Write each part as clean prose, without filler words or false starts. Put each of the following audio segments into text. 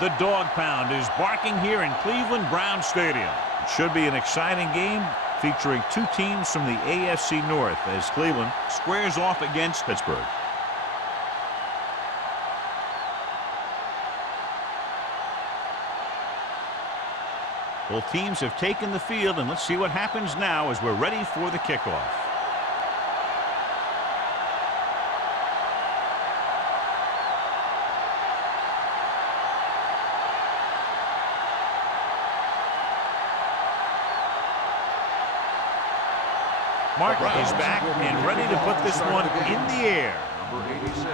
The dog pound is barking here in Cleveland Brown Stadium. It should be an exciting game featuring two teams from the AFC North as Cleveland squares off against Pittsburgh. Both teams have taken the field, and let's see what happens now as we're ready for the kickoff. Martin is back and ready to put this one in the air. Number 86.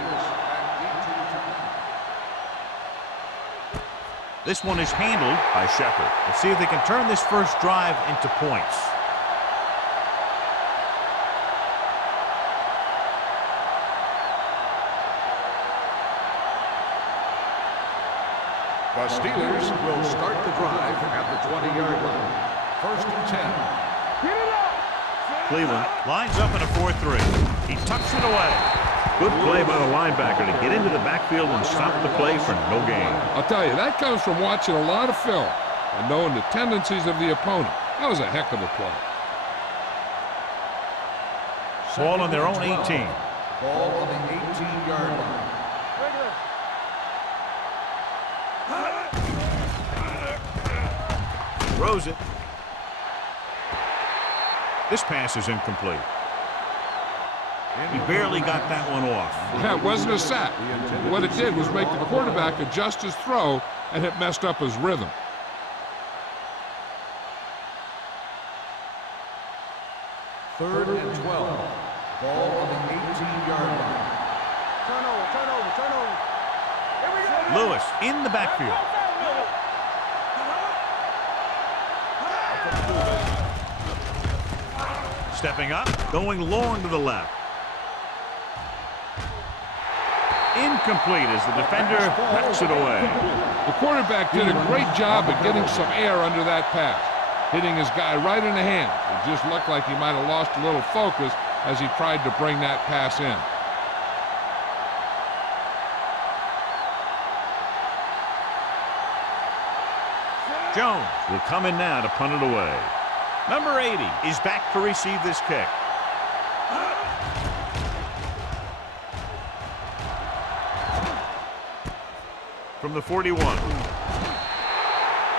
This one is handled by Shepard. Let's see if they can turn this first drive into points. The Steelers will start the drive at the 20-yard line. 1st and 10. Get it up! Cleveland lines up in a 4-3. He tucks it away. Good play by the linebacker to get into the backfield and stop the play for no gain. I'll tell you, that comes from watching a lot of film and knowing the tendencies of the opponent. That was a heck of a play. Ball on their own 18. Ball on the 18-yard line. Throws it. This pass is incomplete. He barely got that one off. Yeah, it wasn't a sack. What it did was make the quarterback adjust his throw, and it messed up his rhythm. Third and 12. Ball on the 18-yard line. Turnover. Here we go. Lewis in the backfield. Stepping up, going long to the left. Incomplete as the defender knocks it away. The quarterback did a great job of getting some air under that pass, hitting his guy right in the hand. It just looked like he might have lost a little focus as he tried to bring that pass in. Jones will come in now to punt it away. Number 80 is back to receive this kick. From the 41.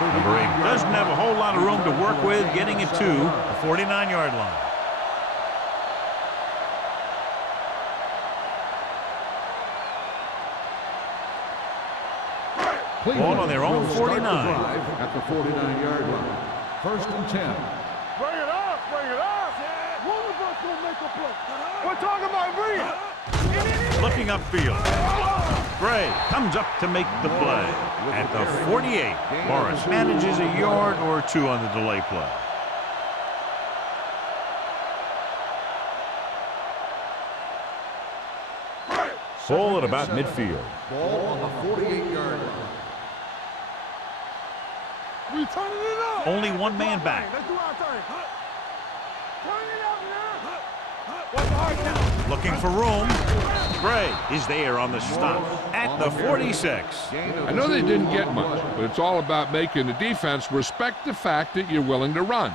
Number 8 doesn't have a whole lot of room to work with, getting it to the 49-yard line. Ball on their own 49. At the 49-yard line. 1st and 10. Bring it up! One of us will make a play. We're talking about me. Looking upfield. Gray comes up to make the play. At the 48, Morris manages a yard or two on the delay play. Ball at about midfield. Ball on the 48-yard line. We turning it up. Only one man back. Let's do our thing. Turn it up now. What's the hard count? Looking for room. Gray is there on the stop at the 46. I know they didn't get much, but it's all about making the defense respect the fact that you're willing to run.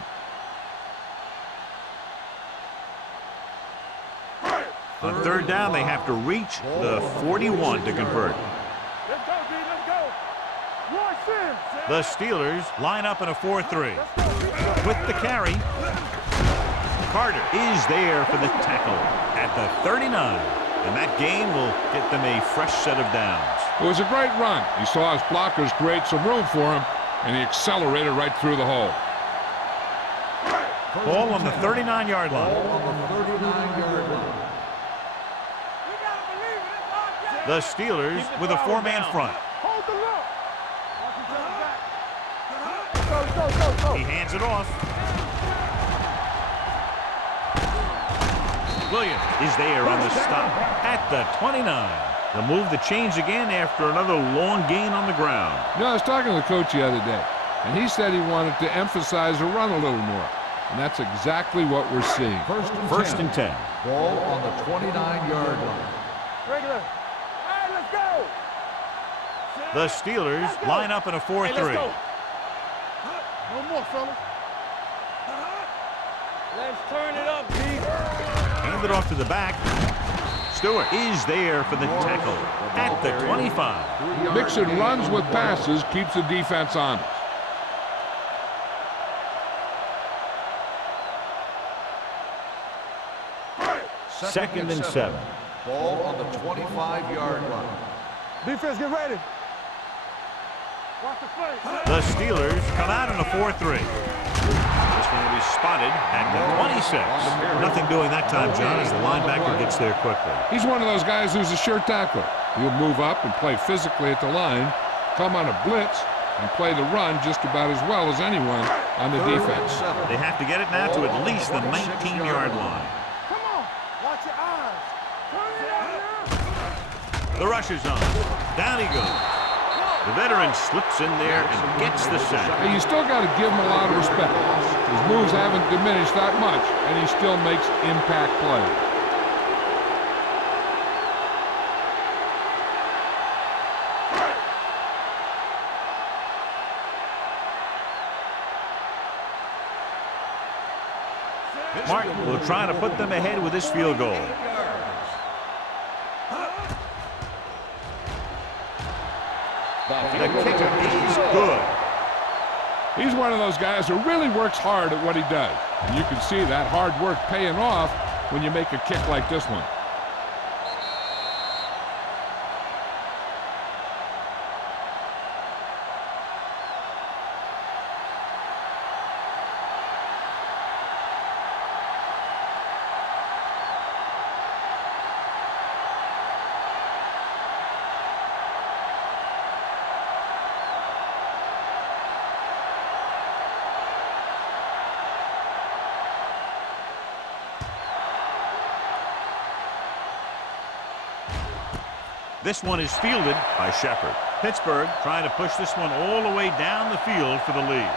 On 3rd down, they have to reach the 41 to convert. Let's go, D. Let's go. Watch this. The Steelers line up in a 4-3. With the carry, Carter is there for the tackle at the 39. And that gain will get them a fresh set of downs. It was a great run. He saw his blockers create some room for him, and he accelerated right through the hole. Ball on the 39-yard line. Ball on the 39-yard line. The Steelers with a 4-man front. Hold the look. Go. He hands it off. Williams is there on the stop at the 29. The move to change again after another long gain on the ground. You know, I was talking to the coach the other day, and he said he wanted to emphasize the run a little more. And that's exactly what we're seeing. First and 10. Ball on the 29-yard line. Regular. Hey, let's go. The Steelers line up in a 4-3. No more, fellas. Let's turn it up, D. Hand it off to the back. Stewart is there for the tackle at the 25. Mixing runs with passes keeps the defense honest. Second and 7. Ball on the 25-yard line. Defense, get ready. Watch the play. The Steelers come out in a 4-3. This one will be spotted at the 26. Nothing doing that time, John, as the linebacker gets there quickly. He's one of those guys who's a sure tackler. He'll move up and play physically at the line, come on a blitz, and play the run just about as well as anyone on the defense. They have to get it now to at least the 19-yard line. Come on. Watch your eyes. Turn it out here. The rush is on. Down he goes. The veteran slips in there and gets the sack. Hey, you still got to give him a lot of respect. His moves haven't diminished that much, and he still makes impact plays. Martin will try to put them ahead with this field goal. The kicker is good. He's one of those guys who really works hard at what he does. And you can see that hard work paying off when you make a kick like this one. This one is fielded by Shepard. Pittsburgh trying to push this one all the way down the field for the lead.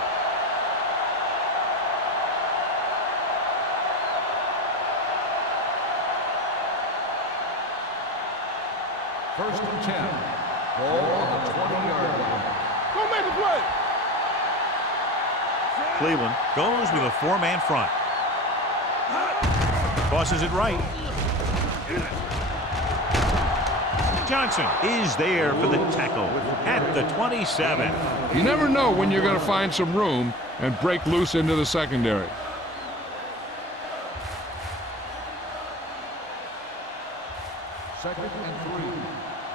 First and 10. Ball on the 20-yard line. Go make a play. Cleveland goes with a 4-man front. Tosses it right. Johnson is there for the tackle at the 27. You never know when you're going to find some room and break loose into the secondary. Second and 3.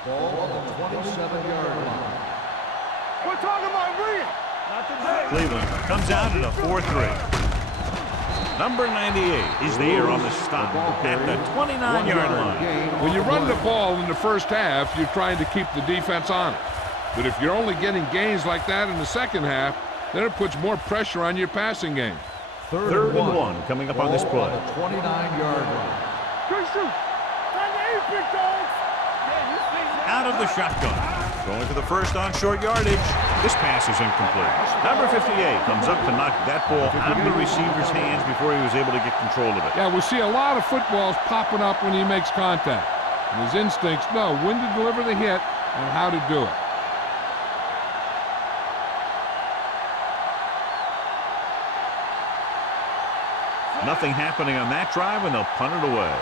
Ball on the 27-yard line. We're talking about real. Not today. Cleveland comes out in a 4-3. Number 98 is there on the stop at the 29-yard line. When you run the ball in the first half, you're trying to keep the defense honest. But if you're only getting gains like that in the second half, then it puts more pressure on your passing game. Third and one coming up on this play. On the 29-yard line. Good shoot. Time to eat, big dogs. Out of the shotgun. Going for the first on short yardage. This pass is incomplete. Number 58 comes up to knock that ball out of the receiver's hands before he was able to get control of it. Yeah, we see a lot of footballs popping up when he makes contact. And his instincts know when to deliver the hit and how to do it. Nothing happening on that drive, and they'll punt it away.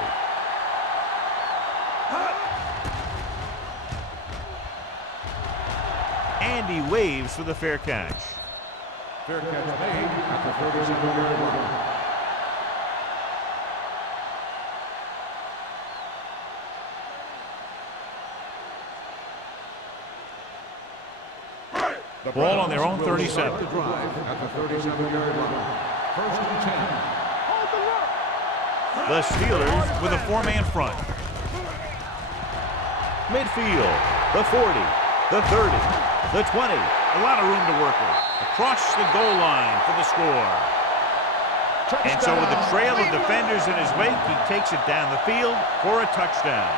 And he waves for the fair catch. Fair catch made at the 37-yard line. Ball on their own 37. The drive at the 37-yard line. First and 10. The Steelers with a 4-man front. Midfield, the 40, the 30, the 20. A lot of room to work with. Across the goal line for the score. And so with a trail of defenders in his wake, he takes it down the field for a touchdown.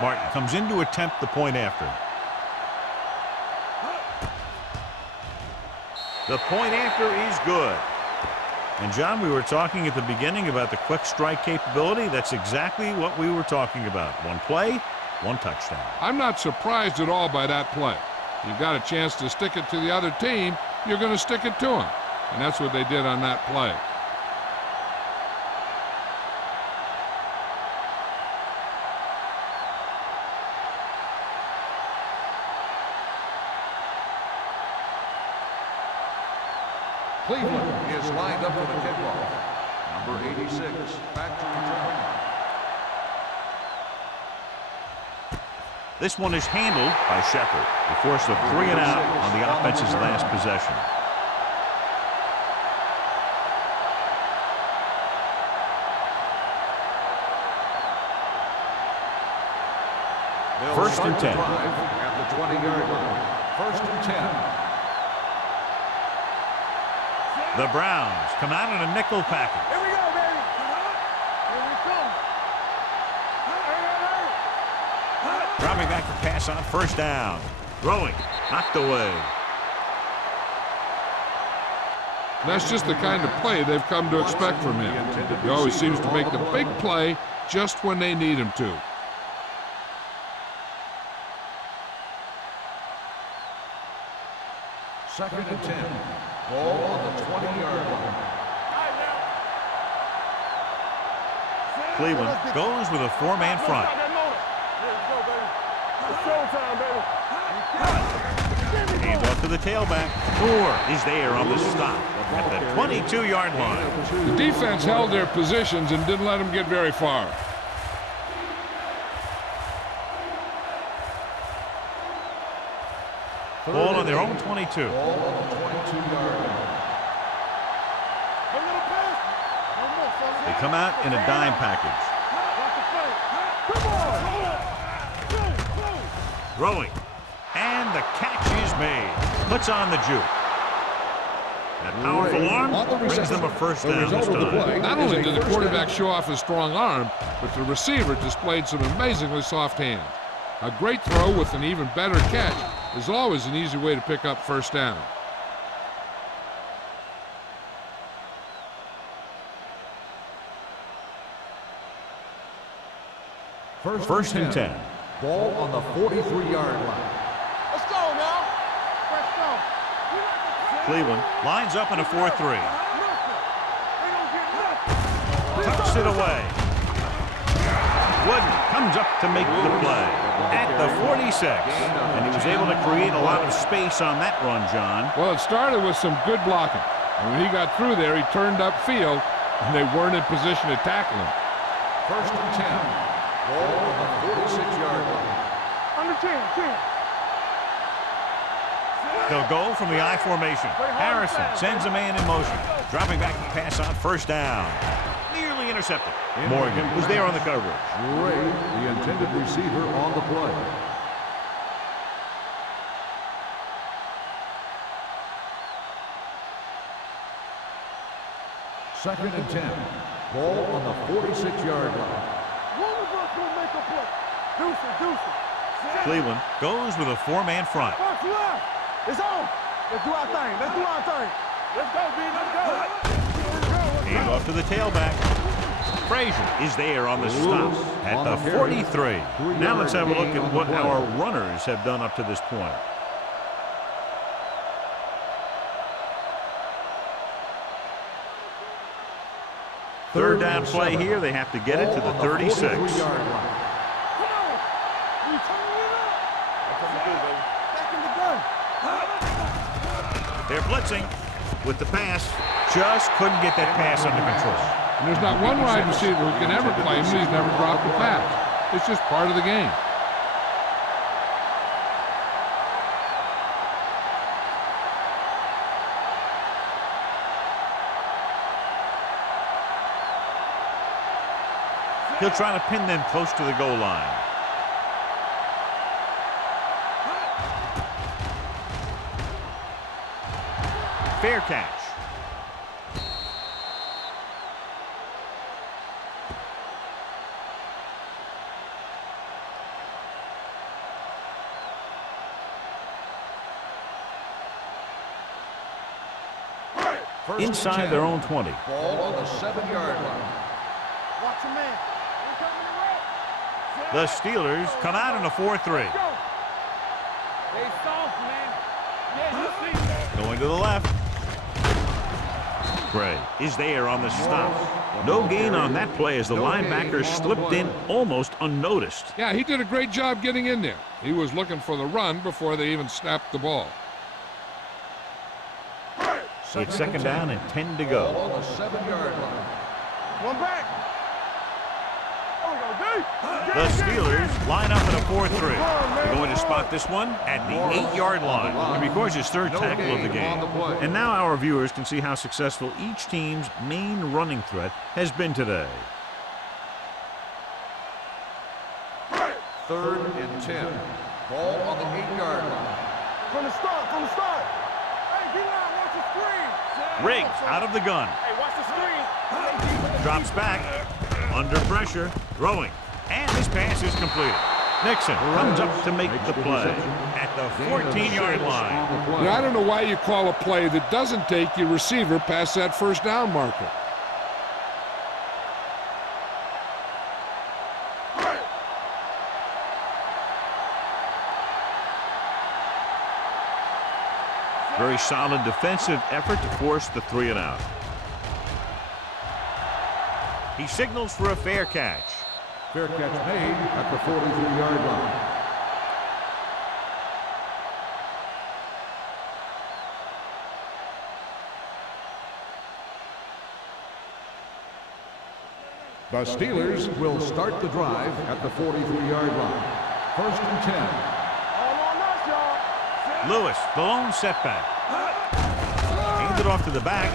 Martin comes in to attempt the point after. The point after is good. And, John, we were talking at the beginning about the quick strike capability. That's exactly what we were talking about. One play, one touchdown. I'm not surprised at all by that play. You've got a chance to stick it to the other team, you're going to stick it to them. And that's what they did on that play. Cleveland is lined up for the kickoff. Number 86, back to return. This one is handled by Shepard. He forced a 3 and out on the offense's last possession. First and 10. At the 20-yard line. First and 10. The Browns come out in a nickel package. Here we go, baby. Here we come. Dropping back to pass on first down. Throwing. Knocked away. That's just the kind of play they've come to expect from him. He always seems to make the big play just when they need him to. Second and 10. Ball on the 20-yard line. Cleveland goes with a 4-man front. Hands off to the tailback. Moore is there on the stop at the 22-yard line. The defense held their positions and didn't let them get very far. Ball on their own 22. Ball on the 22-yard line. They come out in a dime package. Throwing. And the catch is made. Puts on the juke. That powerful arm brings them a first down this time. Not only did the quarterback show off his strong arm, but the receiver displayed some amazingly soft hands. A great throw with an even better catch is always an easy way to pick up first down. First and 10. Ball on the 43-yard line. Let's go now. Let's go. Cleveland lines up in a 4-3. Tucks it away. Wooden comes up to make the play at the 46. And he was able to create a lot of space on that run, John. Well, it started with some good blocking. And when he got through there, he turned upfield, and they weren't in position to tackle him. First and 10. Ball on the 46-yard line. Under 10. They'll go from the I formation. Harrison sends a man in motion. Dropping back to pass on first down. Nearly intercepted. Morgan was there on the coverage. Ray, the intended receiver, on the play. Second and 10. Ball on the 46-yard line. One of us will make a play. Deuce it. Cleveland goes with a 4-man front. Box left. It's on. Let's do our thing. Let's go, B. Let's go. Hand off to the tailback. Frazier is there on the stop at the 43. Now let's have a look at what our runners have done up to this point. Third down play here. They have to get it to the 36. Come on. We turning it up. Back in the gun. They're blitzing with the pass. Just couldn't get that pass under control. And there's not one wide receiver who can ever claim that he's never dropped a pass. It's just part of the game. He'll try to pin them close to the goal line. Fair catch. First and inside 10. their own 20. Ball on the 7-yard line. Watch your man. The Steelers come out in a 4-3. Stay soft, man. Yeah, you see that. Going to the left. Gray is there on the stop. No gain on that play as the linebacker slipped in almost unnoticed. Yeah, he did a great job getting in there. He was looking for the run before they even snapped the ball. It's second down and 10 to Ball go. on the 7-yard line. One back. There we go, D. The Steelers line up in a 4-3. They're going to spot this one at the 8-yard line. It'll be, of course, his third tackle of the game. And now our viewers can see how successful each team's main running threat has been today. Third and 10. Ball on the 8-yard line. From the start, from the start. Hey, D-line, watch the screen. Riggs out of the gun. Hey, watch the screen. Drops back. Under pressure. Throwing. And this pass is completed. Nixon comes up to make the play at the 14-yard line. Now, I don't know why you call a play that doesn't take your receiver past that first down marker. Very solid defensive effort to force the 3-and-out. He signals for a fair catch. Fair catch made at the 43-yard line. The Steelers will start the drive at the 43-yard line. First and 10. All on us, y'all. Lewis, the lone setback. Handed off to the back.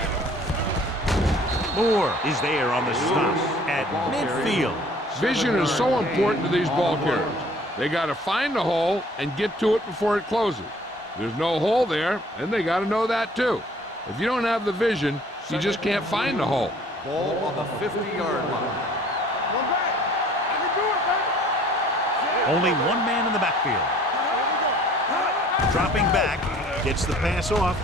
Moore is there on the stop at midfield. Vision is so important to these ball carriers. They got to find the hole and get to it before it closes. There's no hole there, and they got to know that too. If you don't have the vision, you just can't find the hole. Ball on the 50-yard line. One back. I can do it, baby. Only one man in the backfield. Dropping back, gets the pass off.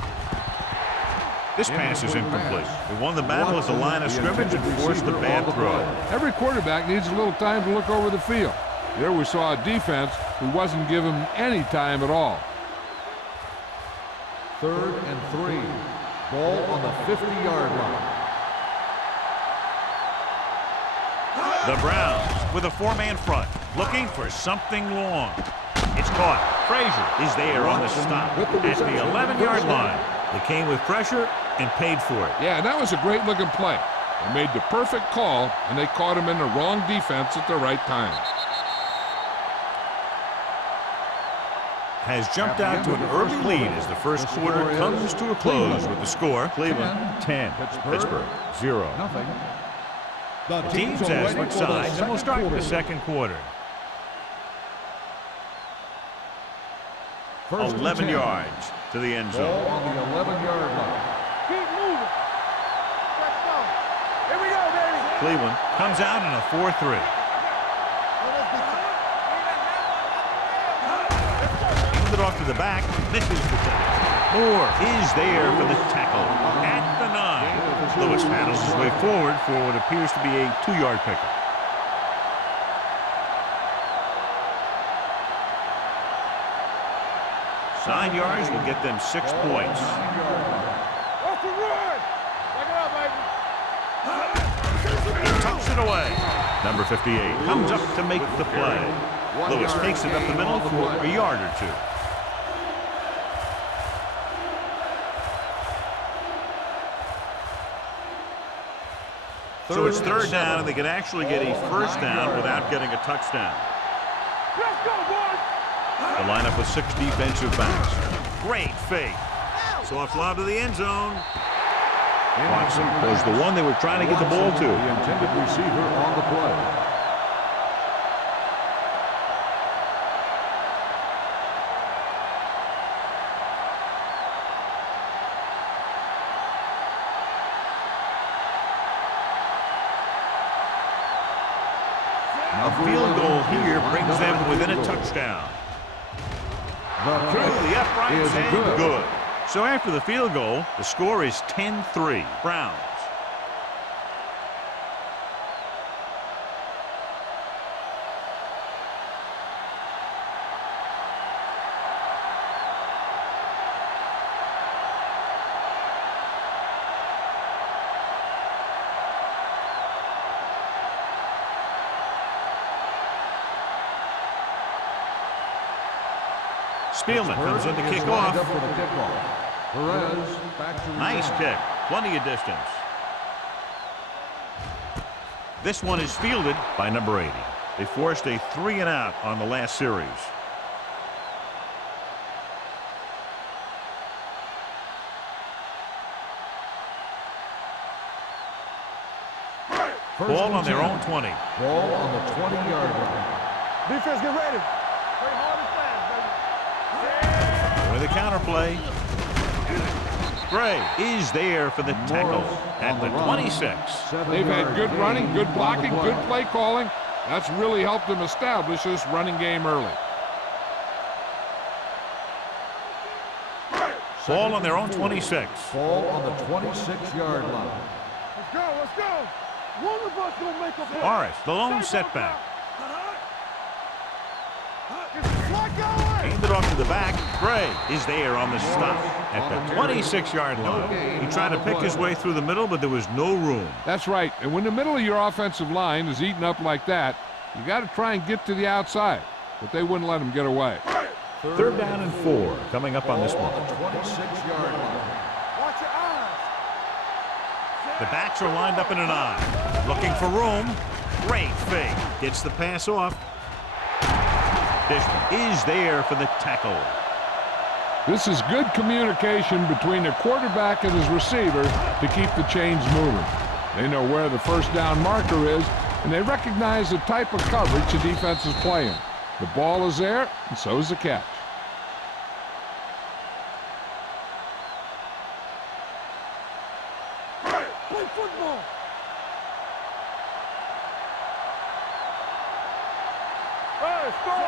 This pass is incomplete. They won the battle at the line of scrimmage and forced a bad throw. Every quarterback needs a little time to look over the field. There we saw a defense who wasn't given any time at all. Third and 3. Ball on the 50-yard line. The Browns with a 4-man front, looking for something long. It's caught. Frazier is there on the stop at the 11-yard line. They came with pressure and paid for it. Yeah, that was a great-looking play. They made the perfect call, and they caught him in the wrong defense at the right time. Has jumped out to an early lead as the first quarter comes to a close with the score. Cleveland 10, Pittsburgh 0. Nothing. The teams have switched sides, and we'll start the second quarter. 11 yards to the end Ball zone. on the 11-yard line. Keep moving. Let's go. Here we go, baby. Cleveland comes out in a 4-3. Handed it off to the back, misses the tackle. Moore is there for the tackle at the 9. Lewis paddles his way forward for what appears to be a 2-yard pickup. Nine yards will get them 6 points. What's the run? Back it up, baby. He tucks it away. Number 58 Comes up to make the play. Lewis takes it up the middle for a yard or 2. So it's third down, and they can actually get a first down without getting a touchdown. Let's go, boys. The lineup with 6 defensive backs. Great fake. Soft lob to the end zone. Watson was the one they were trying to get the ball to. The intended receiver on the play. A field goal here brings them within a touchdown. The Through kick the uprights is and good. good. So after the field goal, the score is 10-3, Browns. Spielman comes in to kick off. Nice kick. Plenty of distance. This one is fielded by number 80. They forced a 3-and-out on the last series. Ball on their own 20. Ball on the 20-yard line. Defense, get ready. Play hard and fast, baby. With the counterplay. Gray is there for the tackle at the 26. They've had good running, good blocking, good play calling. That's really helped them establish this running game early. Ball on their own 26. Ball on the 26-yard line. Let's go, let's go. One of us gonna make a play. Morris, the lone setback. Handed off to the back. Gray is there on the stop at the 26-yard line. He tried to pick his way through the middle, but there was no room. That's right. And when the middle of your offensive line is eaten up like that, you got to try and get to the outside. But they wouldn't let him get away. Third down and 4 coming up on this one. On the 26-yard line. Watch your eyes. The backs are lined up in an I. Looking for room. Great fake. Gets the pass off. Dishman is there for the tackle. This is good communication between the quarterback and his receiver to keep the chains moving. They know where the first down marker is, and they recognize the type of coverage the defense is playing. The ball is there, and so is the catch. Play football. Hey, score.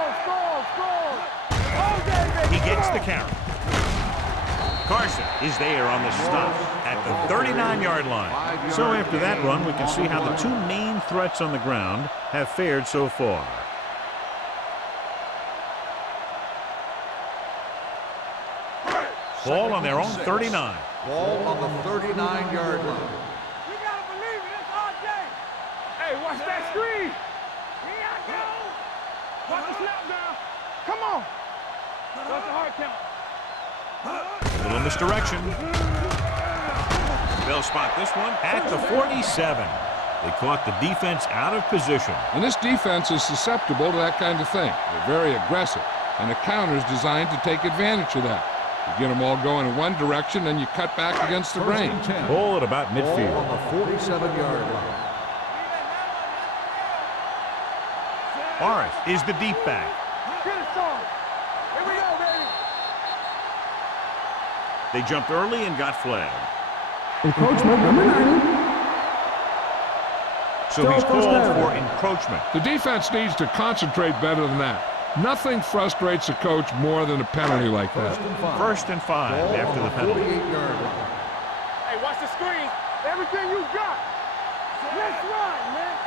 He gets the carry. Carson is there on the stop at the 39-yard line. So after that run, we can see how the two main threats on the ground have fared so far. Ball on their own 39. Ball on the 39-yard line. You gotta believe it. It's our day. Hey, watch that screen. Here I go. Watch the snap down. Come on. That's a hard count. A little misdirection. They'll spot this one at the 47. They caught the defense out of position. And this defense is susceptible to that kind of thing. They're very aggressive, and the counter is designed to take advantage of that. You get them all going in one direction, and you cut back against the grain. Ball at about midfield. Ball on the 47-yard line. Morris is the deep back. Get it started. Here we go, baby. They jumped early and got flagged. Encroachment number 90. So he's called for encroachment. The defense needs to concentrate better than that. Nothing frustrates a coach more than a penalty like that. First and 5 after the penalty. 48-yard line. Hey, watch the screen. Everything you got. Let's run, man.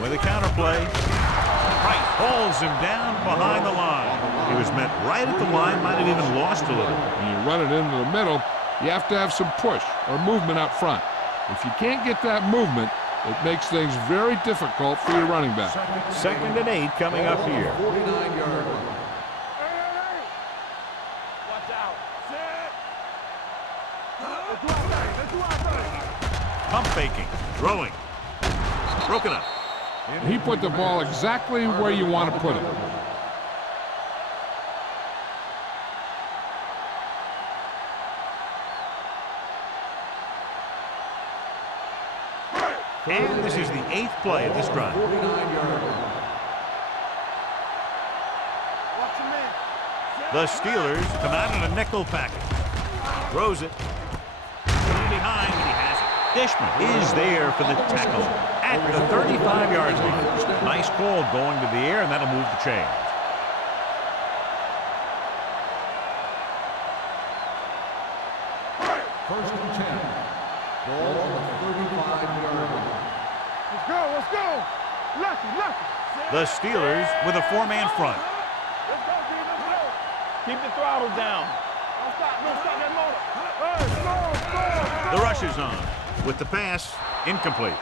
With a counterplay. Wright holds him down behind the line. He was met right at the line, might have even lost a little. When you run it into the middle, you have to have some push or movement up front. If you can't get that movement, it makes things very difficult for your running back. Second and 8 coming up here. 49-yard line. Hey. Watch out. Set. Let's do our thing. Let's do our thing. Pump faking. Throwing. Broken up. He put the ball exactly where you want to put it. And this is the 8th play of this drive. 49-yard line. Watch your man. The Steelers come out in a nickel package. Throws it. Behind, and he has it. Dishman is there for the tackle at the 35-yard line. Nice call going to the air, and that'll move the chains. First and 10. Ball on the 35-yard line. Let's go, let's go. Lucky, lucky. The Steelers with a four-man front. Let's go, D, let's go. Keep the throttle down. Don't stop that motor. Hey, The rush is on with the pass incomplete.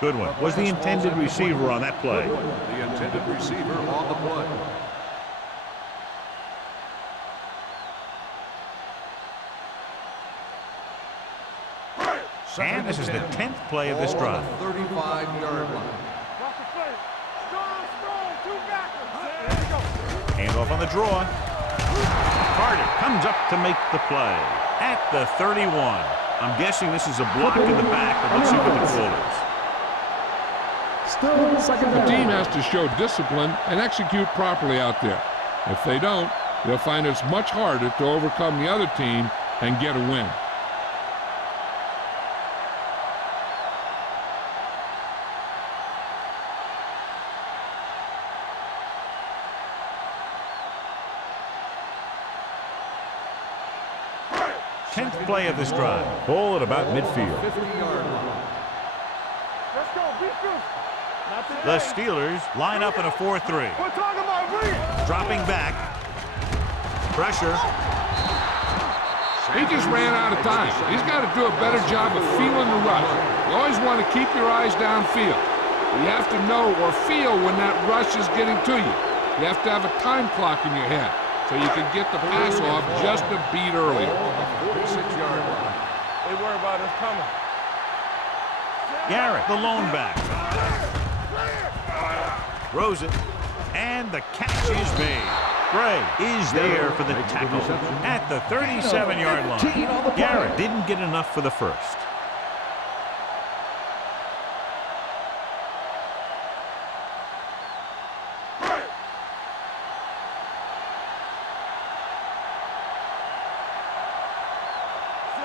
Good one. Was the intended receiver on that play. The intended receiver on the play. And this is the 10th play of this drive. 35-yard line. Watch the play. Strong, two backers. There you go. Handoff on the draw. Carter comes up to make the play at the 31. I'm guessing this is a block in the back, but let's see what the call is. Still second The down. team has to show discipline and execute properly out there. If they don't, they'll find it's much harder to overcome the other team and get a win. Tenth play of this drive. Ball at about midfield. 50-yard line. Let's go, be good. Not today. The Steelers line up in a 4-3. We're talking about reading. Dropping back. Pressure. He just ran out of time. He's got to do a better job of feeling the rush. You always want to keep your eyes downfield. You have to know or feel when that rush is getting to you. You have to have a time clock in your head so you can get the pass off just a beat earlier. On the 46-yard line. They worry about us coming. Garrett, the lone back. Throws it. And the catch is made. Gray is there for the tackle at the 37-yard line. Garrett didn't get enough for the first.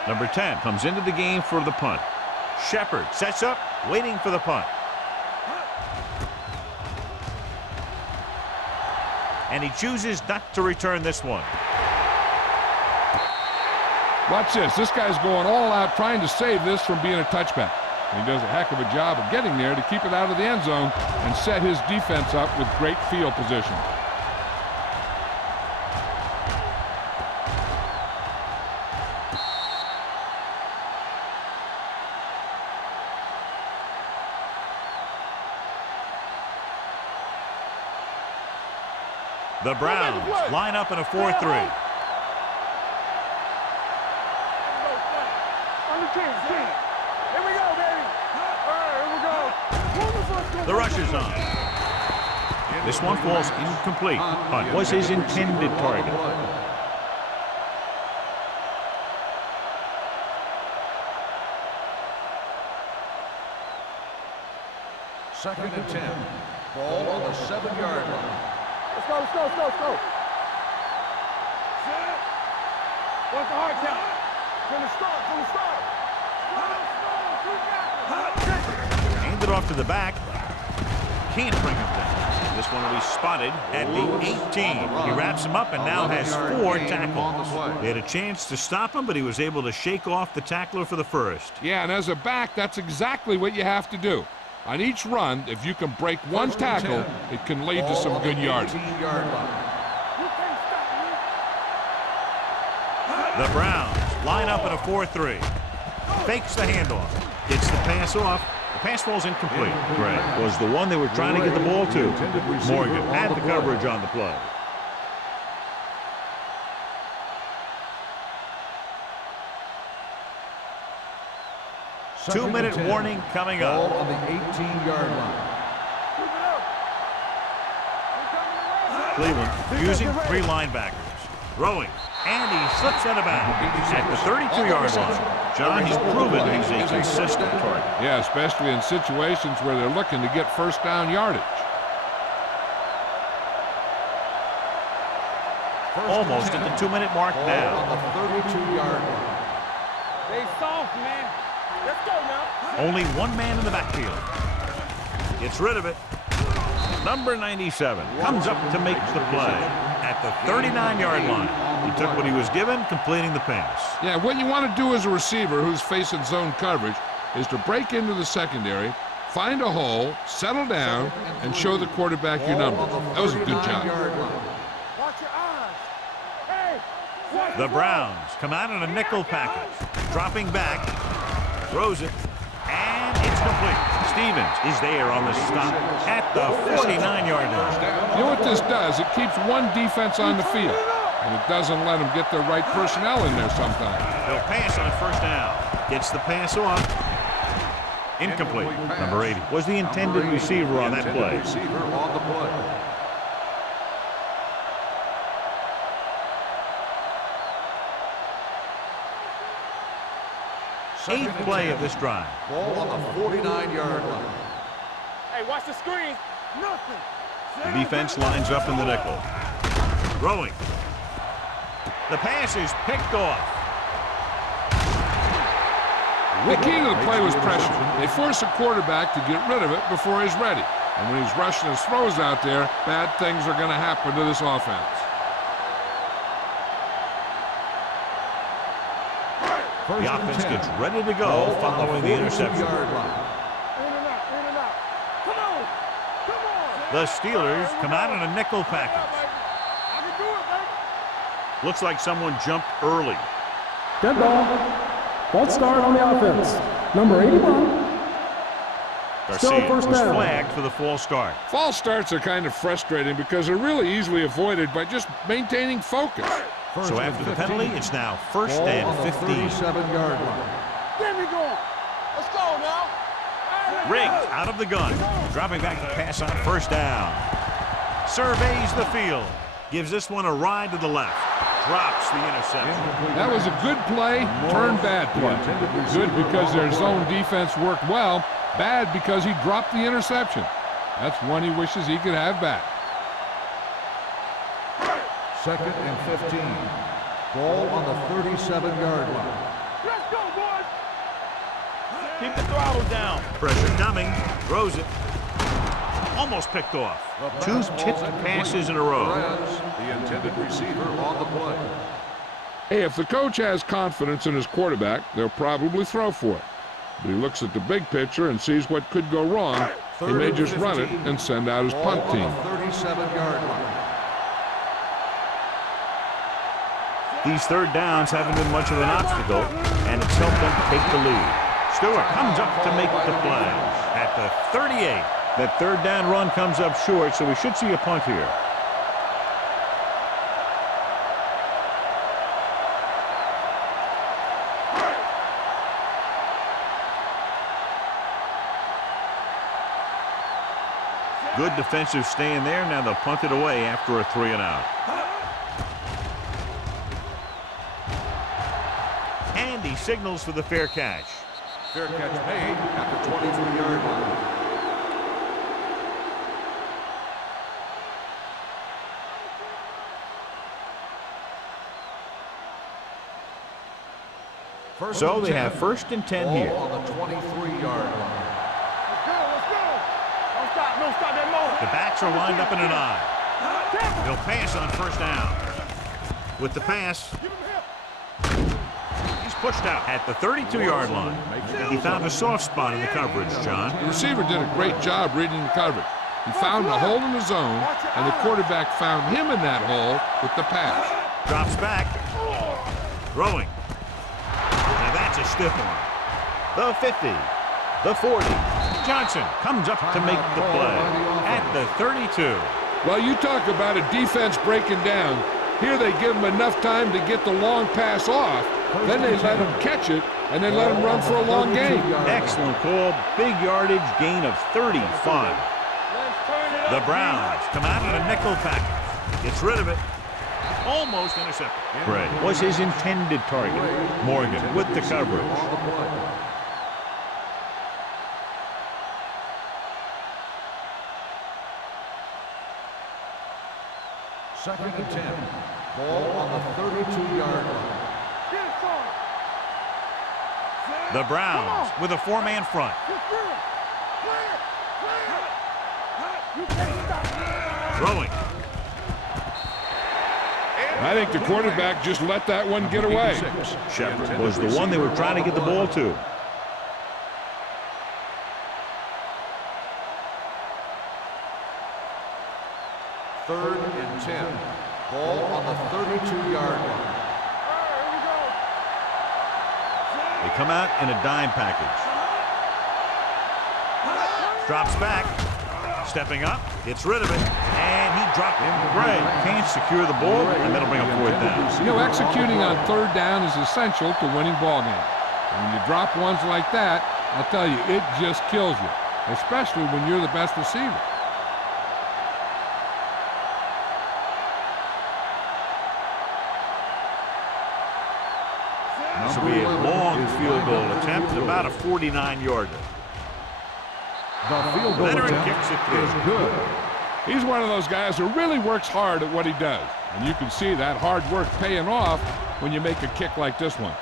Number 10 comes into the game for the punt. Shepard sets up, waiting for the punt. And he chooses not to return this one. Watch this. This guy's going all out trying to save this from being a touchback. And he does a heck of a job of getting there to keep it out of the end zone and set his defense up with great field position. The Browns line up in a 4-3. On the 10. Here we go, baby. All right, here we go. The rush is on. This one falls incomplete. Punt was his intended target. Second and 10. Ball on the 7-yard line. Let's go, let's go, let's go, let's go. What's the hard count? From the start, from the start. Hand it off to the back. Can't bring him down. This one will be spotted at the 18. He wraps him up and now has 4 tackles. They had a chance to stop him, but he was able to shake off the tackler for the first. Yeah, and as a back, that's exactly what you have to do. On each run, if you can break one tackle, it can lead to some good yardage. The Browns line up in a 4-3. Fakes the handoff. Gets the pass off. The pass falls incomplete. Gray was the one they were trying to get the ball to. Morgan had the coverage on the play. Two-minute warning coming Ball up. on the 18-yard line. Cleveland using 3 linebackers. Throwing. And he slips out of bounds at the 32-yard line. John, he's proven he's a consistent target. Yeah, especially in situations where they're looking to get first down yardage. Almost at the 2-minute mark Ball now. on the 32-yard line. They soft, man. Let's go now. Only one man in the backfield. Gets rid of it. Number 97 comes up to make the play at the 39-yard line. on the He took play. what he was given, completing the pass. Yeah, what you want to do as a receiver who's facing zone coverage is to break into the secondary, find a hole, settle down, and show the quarterback your numbers. That was a good job. Watch your eyes. Hey, watch The Browns come out in a nickel package. Dropping back. Throws it. And it's complete. Stevens is there on the stop at the 49-yard line. You know what this does? It keeps one defense on the field, and it doesn't let them get the right personnel in there sometimes. They'll pass on first down. Gets the pass off. Incomplete. Number 80 was the intended receiver on that play. Receiver on the play. Eighth play of this drive. Ball on the 49-yard line. Hey, watch the screen. Nothing. The defense lines up in the nickel. Throwing. The pass is picked off. The key to the play was pressure. They force a quarterback to get rid of it before he's ready. And when he's rushing his throws out there, bad things are going to happen to this offense. The offense gets ready to go following the interception. In and out, in and out. Come on. Come on. The Steelers come out in a nickel package. I can do it, baby. Looks like someone jumped early. Dead ball. False start on the offense. Number 81. Still Garcia first was down. flagged for the false start. False starts are kind of frustrating because they're really easily avoided by just maintaining focus. So after the penalty, it's now first and 15. 37-yard line. Get me going. Let's go now. Hey, Riggs out of the gun. Dropping back to pass on first down. Surveys the field. Gives this one a ride to the left. Drops the interception. That was a good play, turned bad play. Good because their zone defense worked well. Bad because he dropped the interception. That's one he wishes he could have back. Second and 15. Ball on the 37-yard line. let's go, boys. Keep the throttle down. Pressure coming. Throws it. Almost picked off. Two tipped passes in a row. Perez, the intended receiver on the play. Hey, if the coach has confidence in his quarterback, they'll probably throw for it. But he looks at the big picture and sees what could go wrong. He may just run it and send out his punt Ball team. on the 37-yard line. These third downs haven't been much of an obstacle, and it's helped them take the lead. Stewart comes up to make the play at the 38. That third down run comes up short, so we should see a punt here. Good defensive stand there. Now they'll punt it away after a 3 and out. And he signals for the fair catch. Fair catch made at the 23-yard line. So they have first and 10 Ball here. on the 23-yard line. Let's go, let's go. Don't stop that moment. The backs are lined up in an eye. They'll pass on first down. With the pass, he's pushed out at the 32-yard line. He found a soft spot in the coverage, John. The receiver did a great job reading the coverage. He found a hole in the zone, and the quarterback found him in that hole with the pass. Drops back. Throwing. Now that's a stiff one. The 50. The 40. Johnson comes up to make the play at the 32. Well, you talk about a defense breaking down. Here they give him enough time to get the long pass off. Then they let him catch it, and they let him run for a long game. Excellent call. Big yardage, gain of 35. Let's turn it The up. Browns come out in a nickel package. Gets rid of it. Almost intercepted. Gray was his intended target. Morgan with the coverage. On the play. Second and 10. Ball on the 32-yard line. Get it, son. The Browns with a four-man front. Let's do it. Play it. Play it. You can't stop. Throwing. I think the quarterback just let that one get away. Shepard was the one they were trying to get the ball to. Third and 10. Ball on the 32-yard line. They come out in a dime package. Drops back. Stepping up. Gets rid of it. And he dropped him. Gray can't secure the ball, and that'll bring up fourth down. You know, executing on third down is essential to winning ball games. And when you drop ones like that, I'll tell you, it just kills you, especially when you're the best receiver. This will be a long field goal attempt, about a 49-yarder. The field goal Leonard attempt kicks it through. is good. He's one of those guys who really works hard at what he does. And you can see that hard work paying off when you make a kick like this one.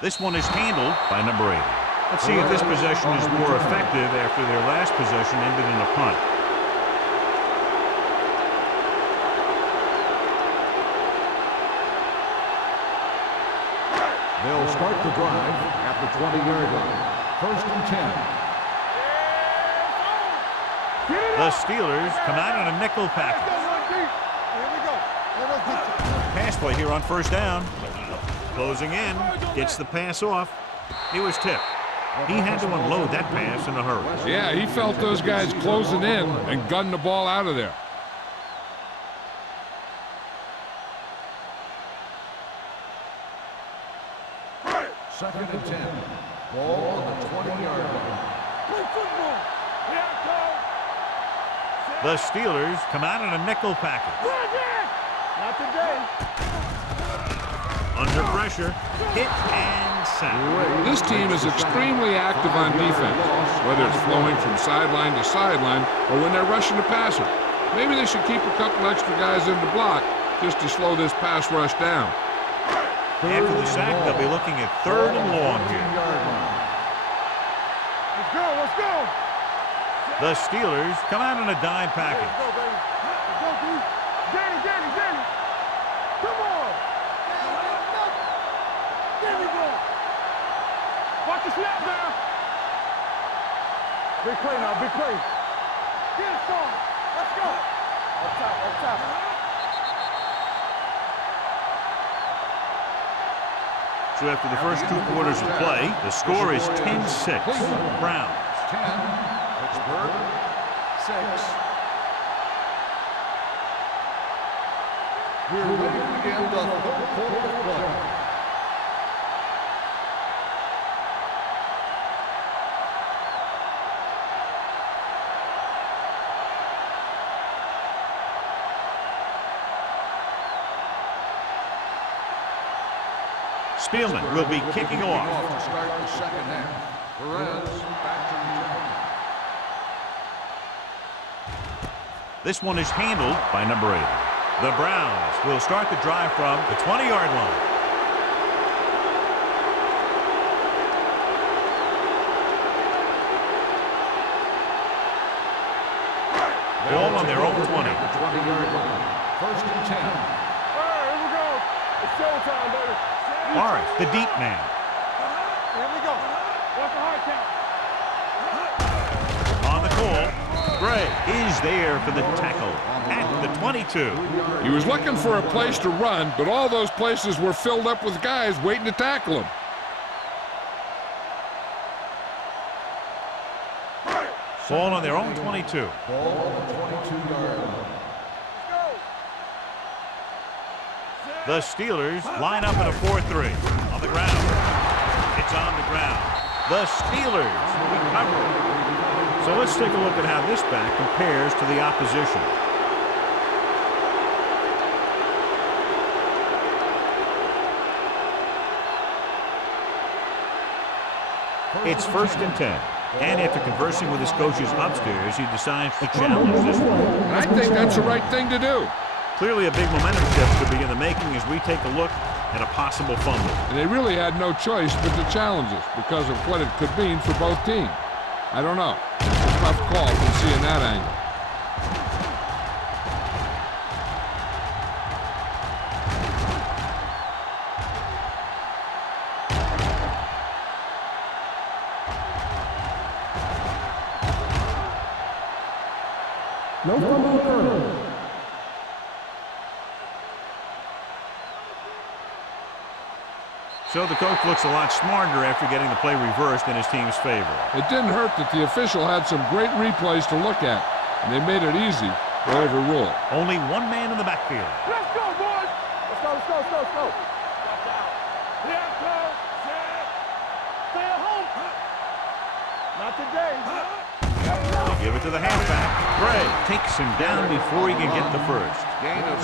This one is handled by number 8. Let's see if this possession is more effective after their last possession ended in a punt. They'll start the drive at the 20-yard line. First and 10. The Steelers come out in a nickel package. Pass play here on first down. Closing in, gets the pass off. He was tipped. He had to unload that pass in a hurry. Yeah, he felt those guys closing in and gunned the ball out of there. Second and 10. Ball on the 20-yard line. The Steelers come out in a nickel package. Not today. Under pressure, hit and sack. This team is extremely active on defense, whether it's flowing from sideline to sideline or when they're rushing the passer. Maybe they should keep a couple extra guys in the block just to slow this pass rush down. After the sack, they'll be looking at third and long here. Let's go, let's go. The Steelers come out in a dime package. Let's go, baby. Let's go, dude. Danny. Come on. There we go. Watch the snap now. Big play now, big play. Get it started. Let's go. Up top. So after the first 2 quarters of play, the score is 10-6. Browns. 10. Pittsburgh. 6. We're ready to begin the third quarter of play. Spielman will be kicking off. To start the second half. Perez back to return. This one is handled by number 8. The Browns will start the drive from the 20-yard line. Ball on their own 20. 20-yard line. First and 10. All right, here we go. It's showtime, baby. Morris, the deep man. Here we go. What's the hard count? On the call, Gray is there for the tackle at the 22. He was looking for a place to run, but all those places were filled up with guys waiting to tackle him. Ball on their own 22. Ball on the 22-yard line. The Steelers line up in a 4-3 on the ground. It's on the ground. The Steelers recover. So let's take a look at how this back compares to the opposition. It's 1st and 10. And after conversing with his coaches upstairs, he decides to challenge this one. I think that's the right thing to do. Clearly a big momentum shift could be in the making as we take a look at a possible fumble. And they really had no choice but to challenge us because of what it could mean for both teams. I don't know. It's a tough call from seeing that angle. No fumble occurred. So the coach looks a lot smarter after getting the play reversed in his team's favor. It didn't hurt that the official had some great replays to look at, and they made it easy to overrule. Only one man in the backfield. Let's go, boys. Let's go, let's go, let's go, let's go. Watch out. Yeah, go. Stay at home. Not today. They give it to the halfback. Gray takes him down before he can get the first.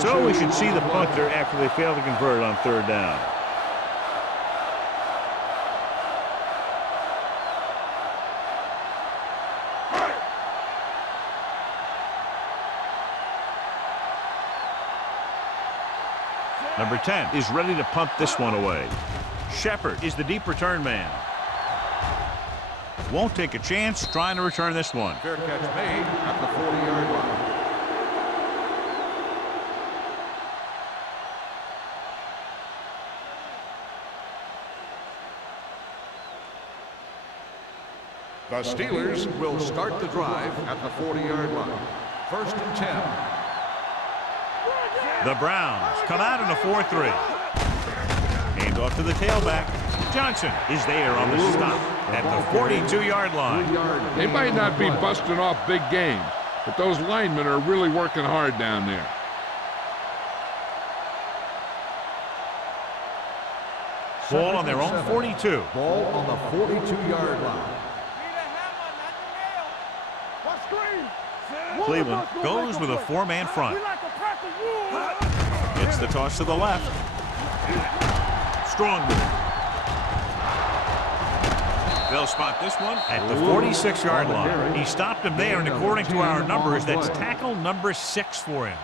So we should see the punter after they fail to convert on 3rd down. Number 10 is ready to punt this one away. Shepard is the deep return man. Won't take a chance trying to return this one. Fair catch made at the 40-yard line. The Steelers will start the drive at the 40-yard line. 1st and 10. The Browns come out in a 4-3. Hand off to the tailback. Johnson is there on the stop at the 42-yard line. They might not be busting off big games, but those linemen are really working hard down there. Ball on their own 42. Ball on the 42-yard line. Cleveland goes with a 4-man front. It's the toss to the left. Strong move. They'll spot this one at the 46-yard line. He stopped him there, and according to our numbers, that's tackle number 6 for him.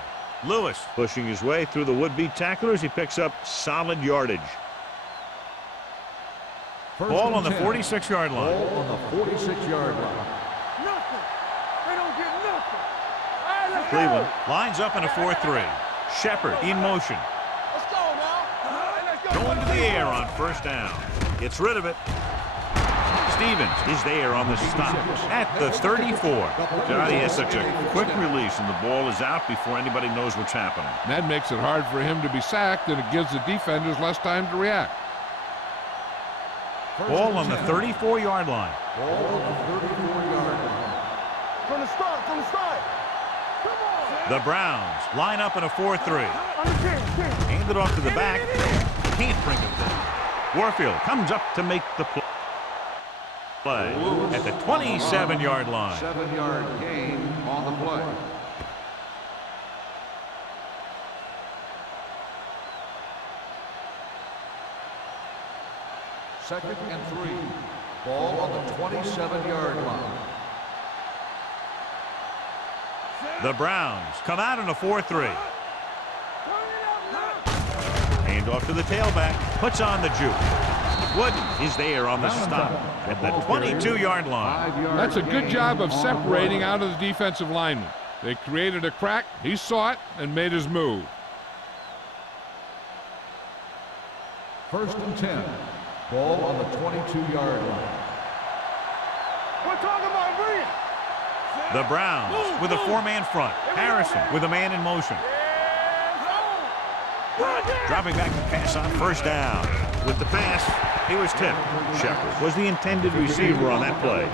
Lewis pushing his way through the would-be tacklers. He picks up solid yardage. Ball on the 46-yard line. Ball on the 46-yard line. Cleveland lines up in a 4-3. Shepard in motion. Let's go now. Going to the air on 1st down. Gets rid of it. Stevens is there on the stop at the 34. Johnny has such a quick release, and the ball is out before anybody knows what's happening. That makes it hard for him to be sacked, and it gives the defenders less time to react. Ball on the 34-yard line. Ball on the 34-yard line. From the start, from the start. Come on. The Browns line up in a 4-3. Hand it off to the back. Can't bring it down. Warfield comes up to make the play at the 27-yard line. 7-yard gain on the play. Second and 3. Ball on the 27-yard line. The Browns come out in a 4-3. Hand off to the tailback. Puts on the juke. Wooden is there on the stop at the 22-yard line. That's a good job of separating out of the defensive lineman. They created a crack, he saw it, and made his move. 1st and 10. Ball on the 22-yard line. We're talking about Green. The Browns with a 4-man front. Harrison with a man in motion. Dropping back to pass on 1st down. With the pass, he was tipped. Shepard was the intended receiver on that play.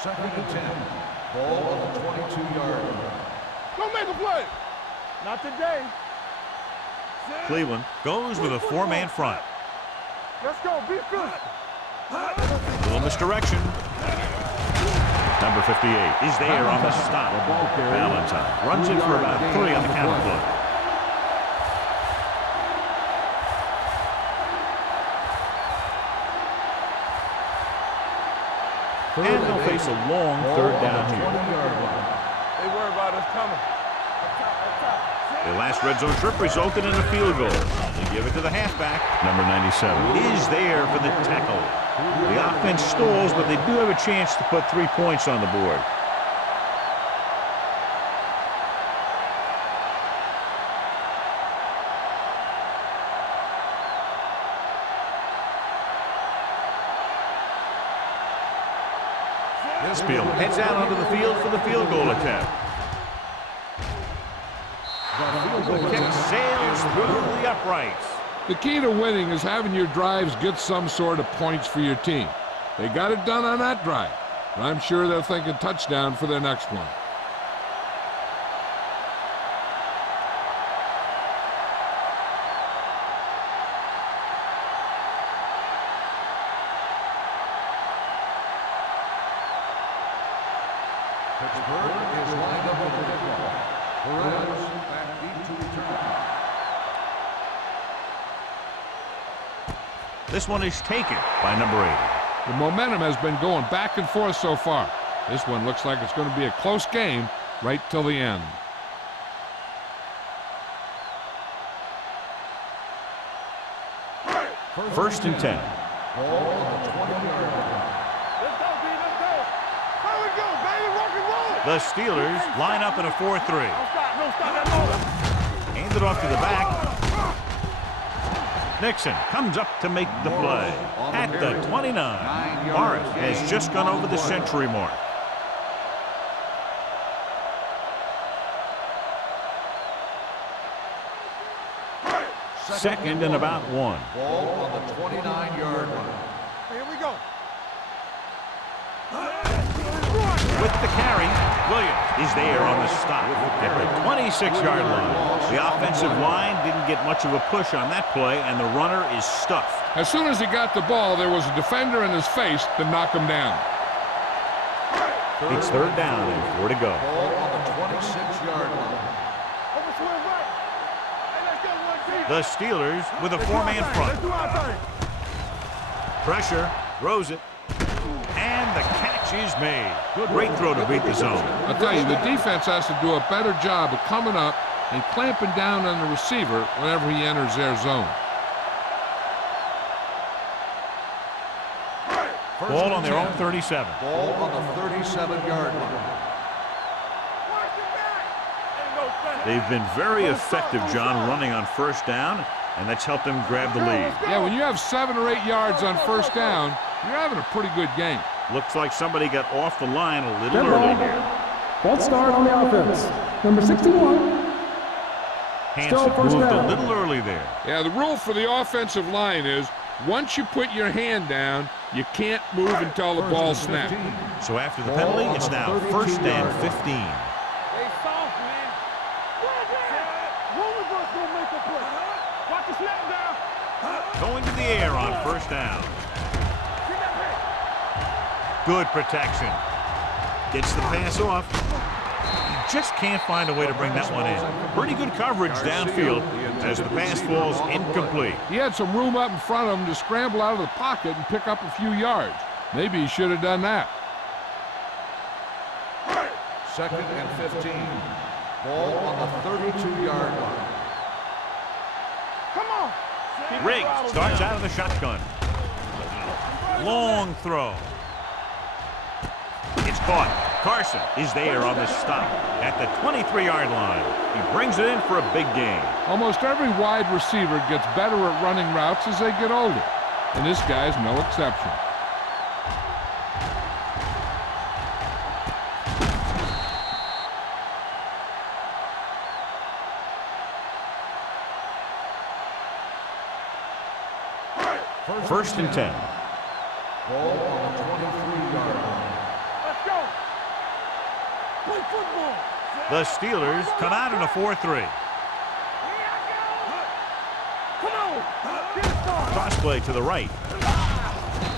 Second and 10. Ball on the 22-yard line. Don't make a play. Not today. Cleveland goes with a 4-man front. Let's go. Be good. Little misdirection. Number 58 is there on the stop. Valentine runs it for about 3 on the counter play. And they'll face a long third down here. They worry about us coming. The last red zone trip resulted in a field goal. They give it to the halfback. Number 97 is there for the tackle. The offense stalls, but they do have a chance to put 3 points on the board. Field heads out onto the field for the field goal attempt. The kick sails through the uprights. The key to winning is having your drives get some sort of points for your team. They got it done on that drive, and I'm sure they're thinking touchdown for their next one. This one is taken by number 80. The momentum has been going back and forth so far. This one looks like it's going to be a close game right till the end. First and 10. Let's go, B, let's go. Here we go, baby, rock and roll. The Steelers line up in a 4-3. No stop that motor. Hand it off to the back. Nixon comes up to make the play at the 29. Morris has just gone over the century mark. Second and about 1. Ball on the 29-yard line. Here we go. With the carry, Williams is there on the stop at the 26-yard line. The offensive line didn't get much of a push on that play, and the runner is stuffed. As soon as he got the ball, there was a defender in his face to knock him down. It's third down and 4 to go. Ball on the 26-yard line. The Steelers with a 4-man front. Pressure, throws it, and the catch is made. Great throw to beat the zone. I'll tell you, the defense has to do a better job of coming up and clamping down on the receiver whenever he enters their zone. Ball on their own 37. Ball on the 37-yard line. They've been very effective, John, running on first down, and that's helped them grab the lead. Yeah, when you have 7 or 8 yards on first down, you're having a pretty good game. Looks like somebody got off the line a little Dead early ball. here. False start on the offense. Number 61. Hanson Still first moved down. a little early there. Yeah, the rule for the offensive line is once you put your hand down, you can't move until the ball snaps. So after the penalty, it's now first and 15. They soft, man. One of us gonna make a play. Watch the snap down. Going to the air on first down. Good protection. Gets the pass off. He just can't find a way to bring that one in. Pretty good coverage downfield as the pass falls incomplete. He had some room up in front of him to scramble out of the pocket and pick up a few yards. Maybe he should have done that. Second and 15. Ball on the 32-yard line. Come on. Riggs starts out of the shotgun. Long throw. It's caught. Carson is there on the stop at the 23-yard line. He brings it in for a big gain. Almost every wide receiver gets better at running routes as they get older, and this guy's no exception. First and 10. Ball on the 23-yard line. Let's go. Play football. The Steelers come out in a 4-3. Come on. Get it started. Cross play to the right.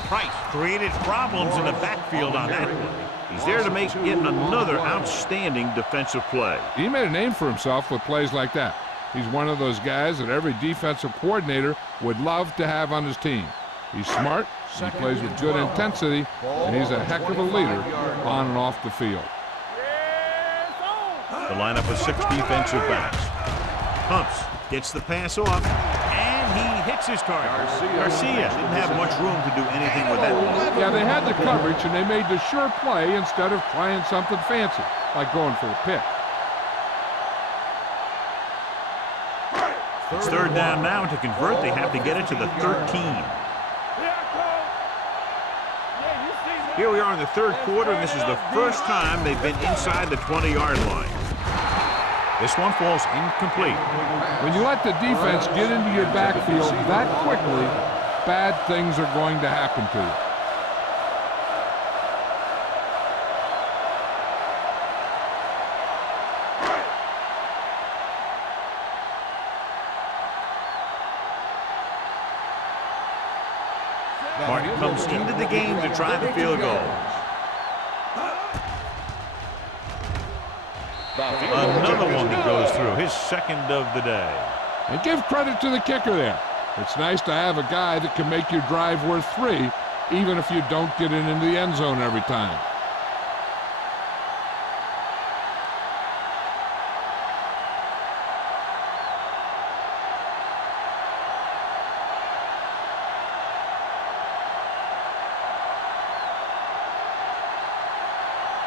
Price created problems in the backfield on that play. He's there to make yet another outstanding defensive play. He made a name for himself with plays like that. He's one of those guys that every defensive coordinator would love to have on his team. He's smart, he plays with good intensity, and he's a heck of a leader on and off the field. The lineup of 6 defensive backs. Pumps, gets the pass off, and he hits his target. Garcia didn't have much room to do anything with that one. Yeah, they had the coverage, and they made the sure play instead of trying something fancy, like going for a pick. It's third down now, and to convert, they have to get it to the 13. Here we are in the third quarter, and this is the first time they've been inside the 20-yard line. This one falls incomplete. When you let the defense get into your backfield that quickly, bad things are going to happen to you. Martin comes into the game to try the field goal. Another one that goes through, his second of the day. And give credit to the kicker there. It's nice to have a guy that can make your drive worth 3, even if you don't get it into the end zone every time.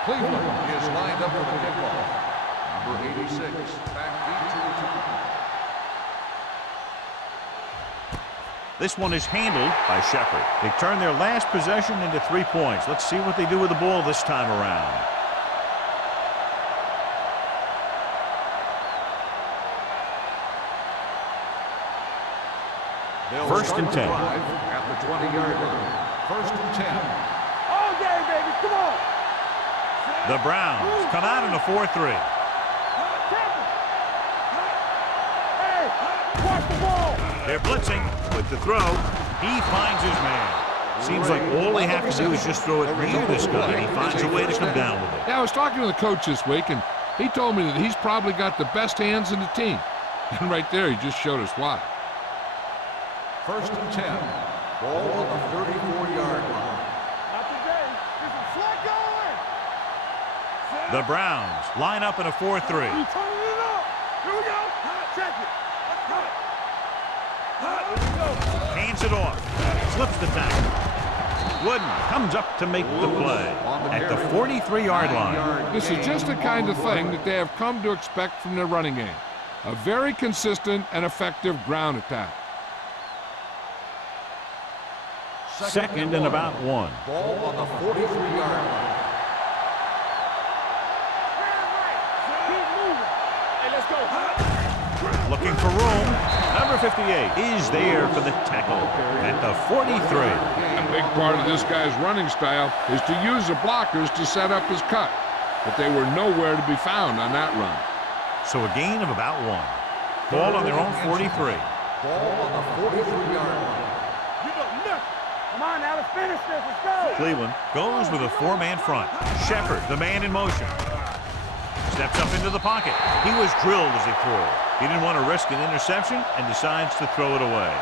Cleveland is lined up for the kickoff. Number 86, back deep to return. This one is handled by Shepard. They turn their last possession into 3 points. Let's see what they do with the ball this time around. First and 10. At the 20-yard line. First and 10. All day, baby. Come on. The Browns come out in a 4-3. Hey, watch the ball. They're blitzing with the throw. He finds his man. Seems like all they have to do is just throw it near this guy, and he finds a way to come down with it. Yeah, I was talking to the coach this week, and he told me that he's probably got the best hands in the team. And right there, he just showed us why. First and 10. Ball on the 34-yard line. Not today. This is flat going. The Browns line up in a 4-3. You turning it up. Here we go. Check it. Here we go. Hands it off. Slips the tackle. Wooden comes up to make the play at the 43-yard line. This is just the kind of thing that they have come to expect from their running game. A very consistent and effective ground attack. Second and about 1. Ball on the 43-yard line. Keep moving. Hey, let's go. Looking for room. Number 58 is there for the tackle at the 43. A big part of this guy's running style is to use the blockers to set up his cut. But they were nowhere to be found on that run. So a gain of about 1. Ball on their own 43. Ball on the 43-yard line. You know nothing. Come on now, let's finish this. Let's go. Cleveland goes with a 4-man front. Shepard, the man in motion. Steps up into the pocket. He was drilled as he threw it. He didn't want to risk an interception and decides to throw it away.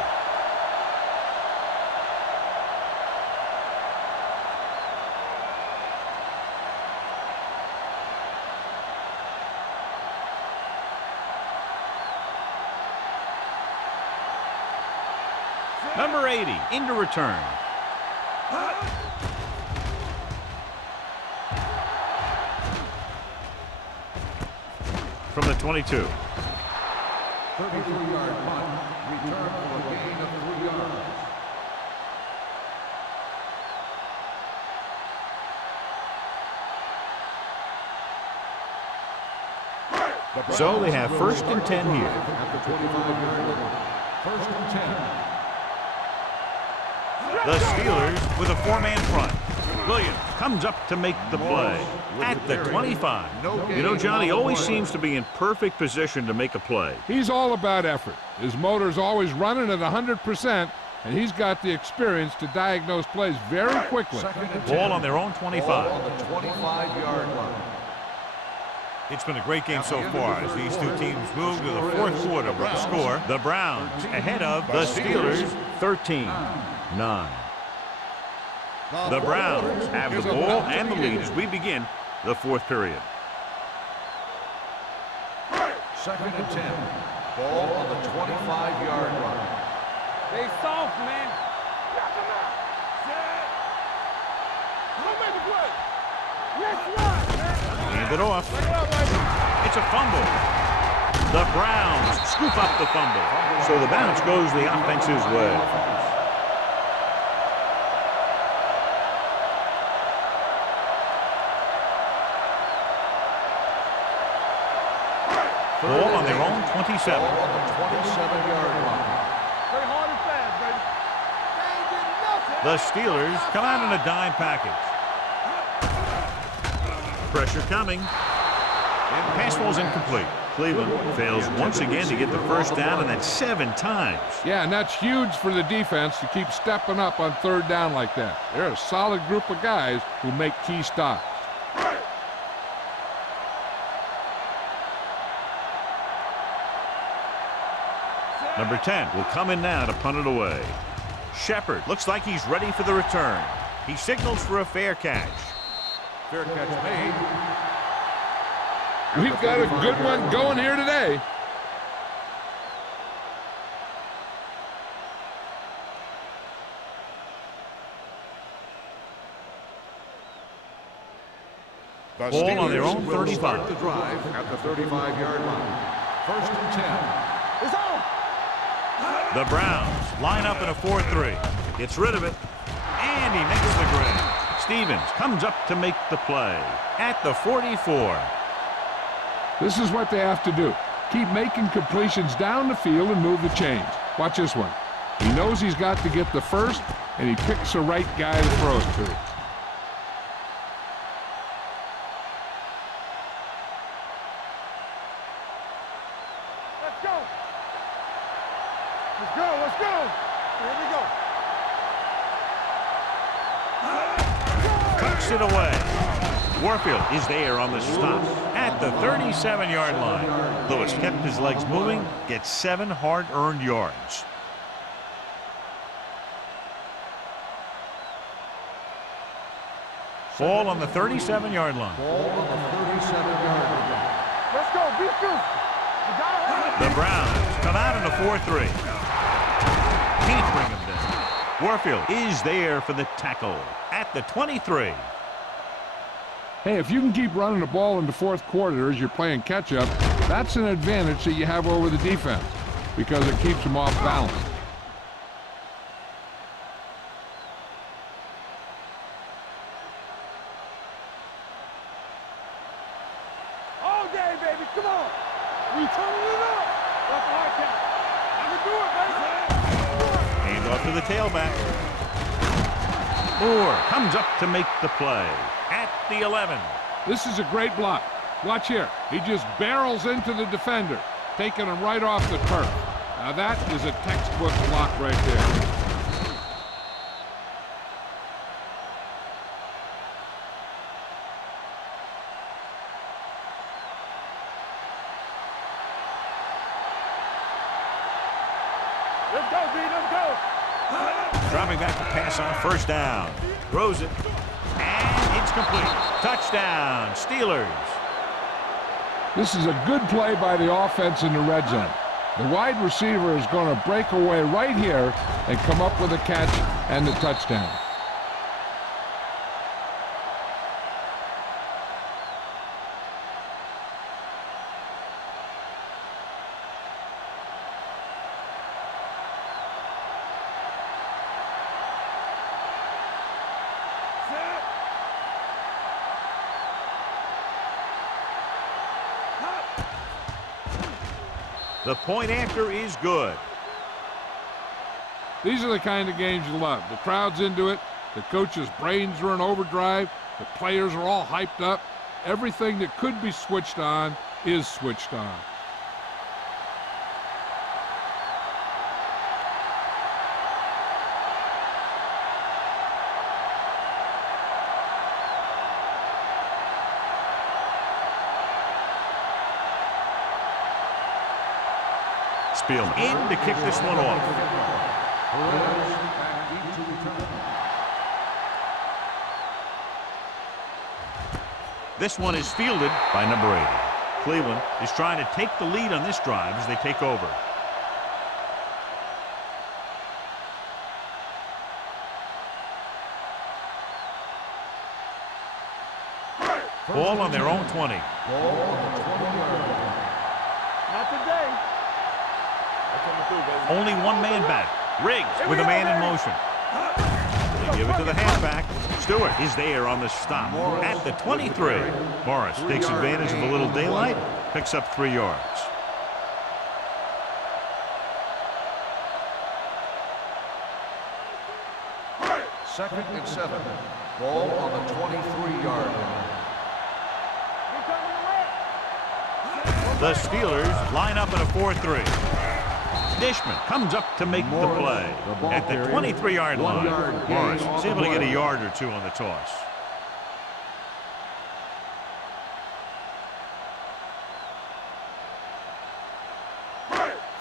Number 80 into return. From the 22. 33-yard punt. Return for a gain of 3 yards. So they have first and 10 here. At the 25-yard line. First and 10. The Steelers with a 4-man front. Williams comes up to make the play at the 25. You know, Johnny always seems to be in perfect position to make a play. He's all about effort. His motor's always running at 100%, and he's got the experience to diagnose plays very quickly. Ball on their own 25. Ball on the 25-yard line. It's been a great game so far as these two teams move to the fourth quarter with the score. The Browns ahead of the Steelers 13-9. The Browns have the ball and the lead as we begin the fourth period. 2nd and 10. Ball on the 25-yard line. Stay soft, man. Knock him out. Set. Don't make the play. Let's run, man. Hand it off. It's a fumble. The Browns scoop up the fumble. So the bounce goes the offense's way. Ball on their own 27. Ball on the 27-yard line. Play hard and fast, baby. They ain't getting nothing. The Steelers come out in a dime package. Pressure coming. And pass ball's incomplete. Cleveland fails once again to get the first down, and that's 7 times. Yeah, and that's huge for the defense to keep stepping up on 3rd down like that. They're a solid group of guys who make key stops. Number 10 will come in now to punt it away. Shepard looks like he's ready for the return. He signals for a fair catch. Fair catch made. We've got a good one going here today. Ball on their own Will 35. start the drive at the 35-yard line. 1st and 10. It's on. The Browns line up in a 4-3. Gets rid of it, and he makes the grab. Stevens comes up to make the play at the 44. This is what they have to do. Keep making completions down the field and move the chains. Watch this one. He knows he's got to get the first, and he picks the right guy to throw it to. Let's go. Let's go. Let's go. Here we go. Cuts it away. Warfield is there on the stop at the 37-yard line. Lewis kept his legs moving, gets 7 hard-earned yards. Ball on the 37-yard line. Ball on the 37-yard line. Let's go. Be physical. You got it. The Browns come out in a 4-3. Can't bring him down. Warfield is there for the tackle at the 23. Hey, if you can keep running the ball in the fourth quarter as you're playing catch-up, that's an advantage that you have over the defense because it keeps them off balance. All day, baby. Come on. We turning it up. That's the hard count. I can do it, baby. Hand off to the tailback. Moore comes up to make the play at the 11. This is a great block. Watch here. He just barrels into the defender, taking him right off the turf. Now that is a textbook block right there. Let's go, B. Let's go. Dropping back to pass on first down. Throws it. And it's complete. Touchdown, Steelers. This is a good play by the offense in the red zone. The wide receiver is going to break away right here and come up with a catch and the touchdown. The point after is good. These are the kind of games you love. The crowd's into it. The coach's brains are in overdrive. The players are all hyped up. Everything that could be switched on is switched on. Spielman in to kick this one off. This one is fielded by number 80. Cleveland is trying to take the lead on this drive as they take over. Ball on their own 20. Ball on the 20-yard line. Not today. Only one man back. Riggs with a man in motion. They give it to the halfback. Stewart is there on the stop at the 23. Morris takes advantage of a little daylight, picks up 3 yards. Second and 7. Ball on the 23-yard line. The Steelers line up in a 4-3. Dishman comes up to make the play at the 23-yard line. Morris is able to get a yard or 2 on the toss.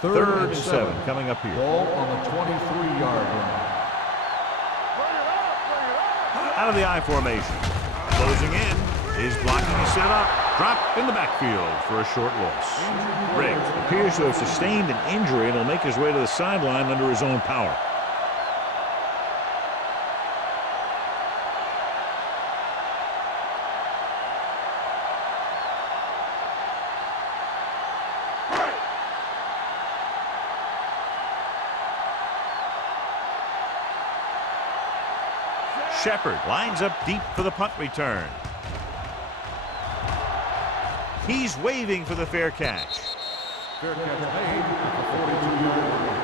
Third and 7 coming up here. Ball on the 23-yard line. Out of the I formation. Closing in is blocking the setup. Drop in the backfield for a short loss. Riggs appears to have sustained an injury and will make his way to the sideline under his own power. Shepard lines up deep for the punt return. He's waving for the fair catch. Fair catch made at the 42-yard line.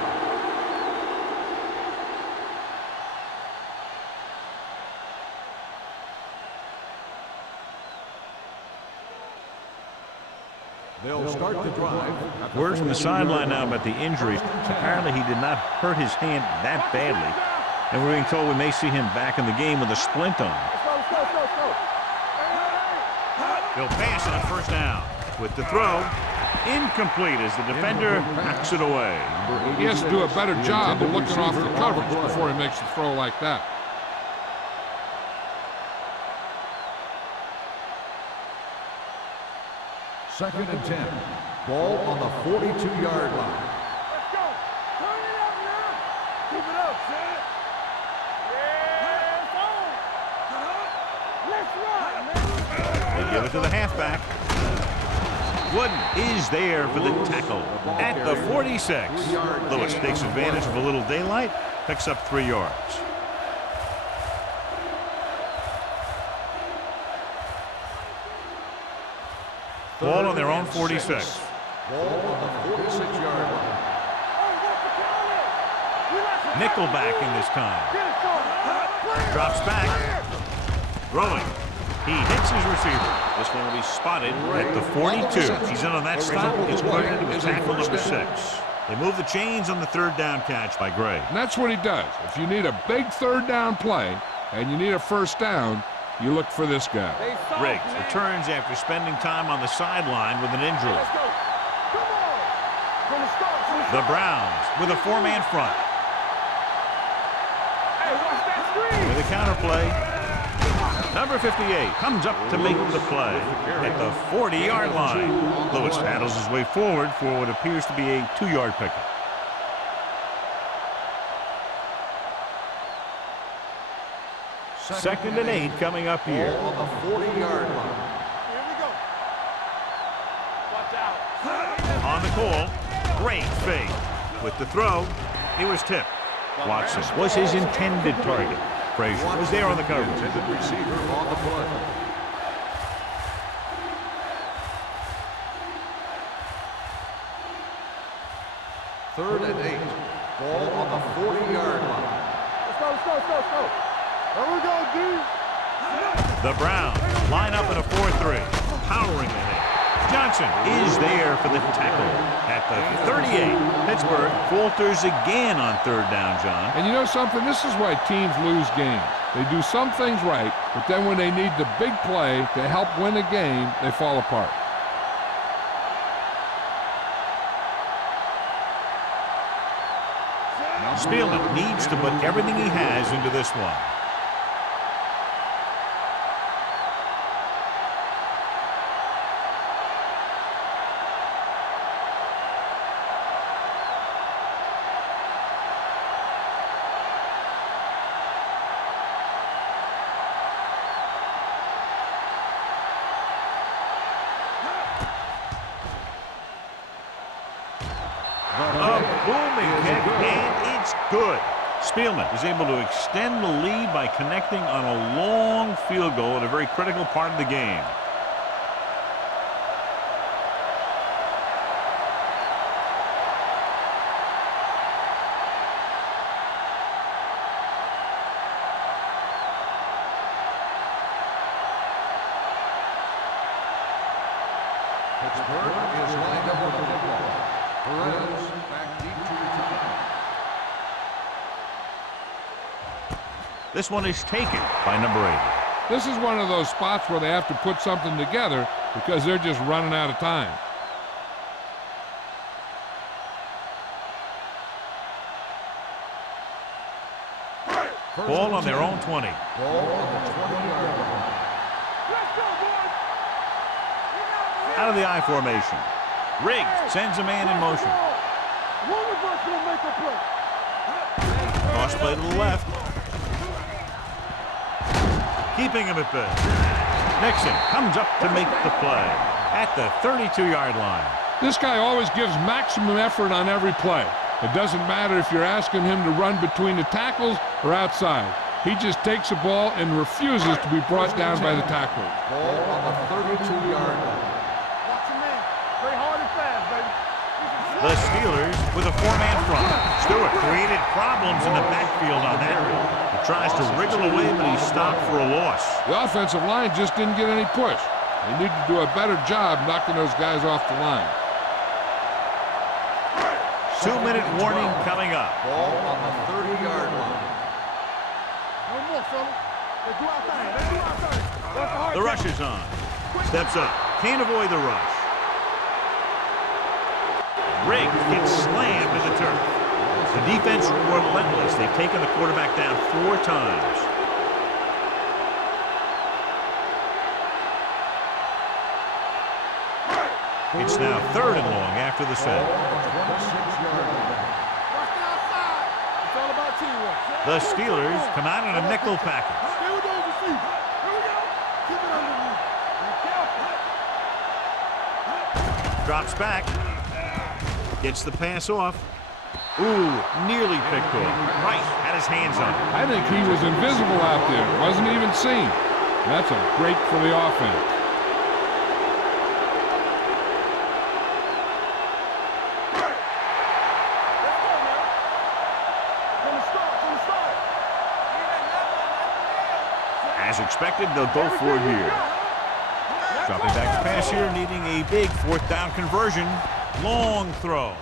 They'll start the drive. Word from the sideline now about the injury. Apparently he did not hurt his hand that badly. And we're being told we may see him back in the game with a splint on. He'll pass it on first down. With the throw, incomplete as the defender knocks it away. He has to do a better job of looking off the coverage before he makes a throw like that. Second and 10. Ball on the 42-yard line. Let's go. Turn it up now. Keep it up, son. Yeah, it's on. Let's run, man. They give it to the halfback. Wooden is there for the tackle at the 46. Lewis takes advantage of a little daylight, picks up 3 yards. Ball on their own 46. Ball on the 46-yard line. Nickelback in this time. Drops back. Throwing. He hits his receiver. This one will be spotted at the 42. He's in on that stop. Gets credited with tackle number 6. They move the chains on the third down catch by Gray. And that's what he does. If you need a big third down play and you need a first down, you look for this guy. Riggs returns after spending time on the sideline with an injury. The Browns with a 4-man front. With a counterplay. Number 58 comes up to make the play at the 40-yard line. Lewis paddles his way forward for what appears to be a 2-yard pickup. Second and 8 coming up here. Ball on the 40-yard line. Here we go. Watch out. On the call, great fake. With the throw, he was tipped. Watson was his intended target. Frazier was there on the coverage. Intended receiver on the play. Third and 8. Ball on the 40-yard line. Let's go. There we go, D. The Browns line up in a 4-3, powering ahead. Johnson is there for the tackle at the 38. Pittsburgh falters again on third down, John. And you know something? This is why teams lose games. They do some things right, but then when they need the big play to help win a game, they fall apart. Spielman needs to put everything he has into this one. Booming kick, and it's good. Spielman is able to extend the lead by connecting on a long field goal at a very critical part of the game. Pittsburgh is lined up with the football. Perez back deep to return. This one is taken by number 80. This is one of those spots where they have to put something together because they're just running out of time. Ball on their own 20. Ball on the 20-yard line. Let's go, boys. Out of the I formation. Riggs sends a man in motion. One of us will make a play. Cross play to the left. Keeping him at bay. Nixon comes up to make the play at the 32-yard line. This guy always gives maximum effort on every play. It doesn't matter if you're asking him to run between the tackles or outside. He just takes the ball and refuses to be brought down by the tacklers. Ball on the 32-yard line. Watch your man. Play hard and fast, baby. The Steelers with a four-man front. Stewart created problems in the backfield on that. He tries to wriggle away, but he's stopped for a loss. The offensive line just didn't get any push. They need to do a better job knocking those guys off the line. 2-minute warning coming up. Ball on the 30-yard line. One more, fella. They do our thing. They do our thing. That's the hard The rush is on. Steps up. Can't avoid the rush. Riggs gets slammed to the turf. The defense relentless. They've taken the quarterback down 4 times. It's now 3rd and long after the set. 26-yard line. Watch the outside. It's all about teamwork. The Steelers come out in a nickel package. Stay with those receivers. Here we go. Keep it underneath. Be careful. Drops back. Gets the pass off. Ooh, nearly picked off. Right, had his hands on it. I think he was invisible out there. Wasn't even seen. That's a break for the offense. As expected, they'll go for it here. Dropping back to pass here, needing a big 4th down conversion. Long throw.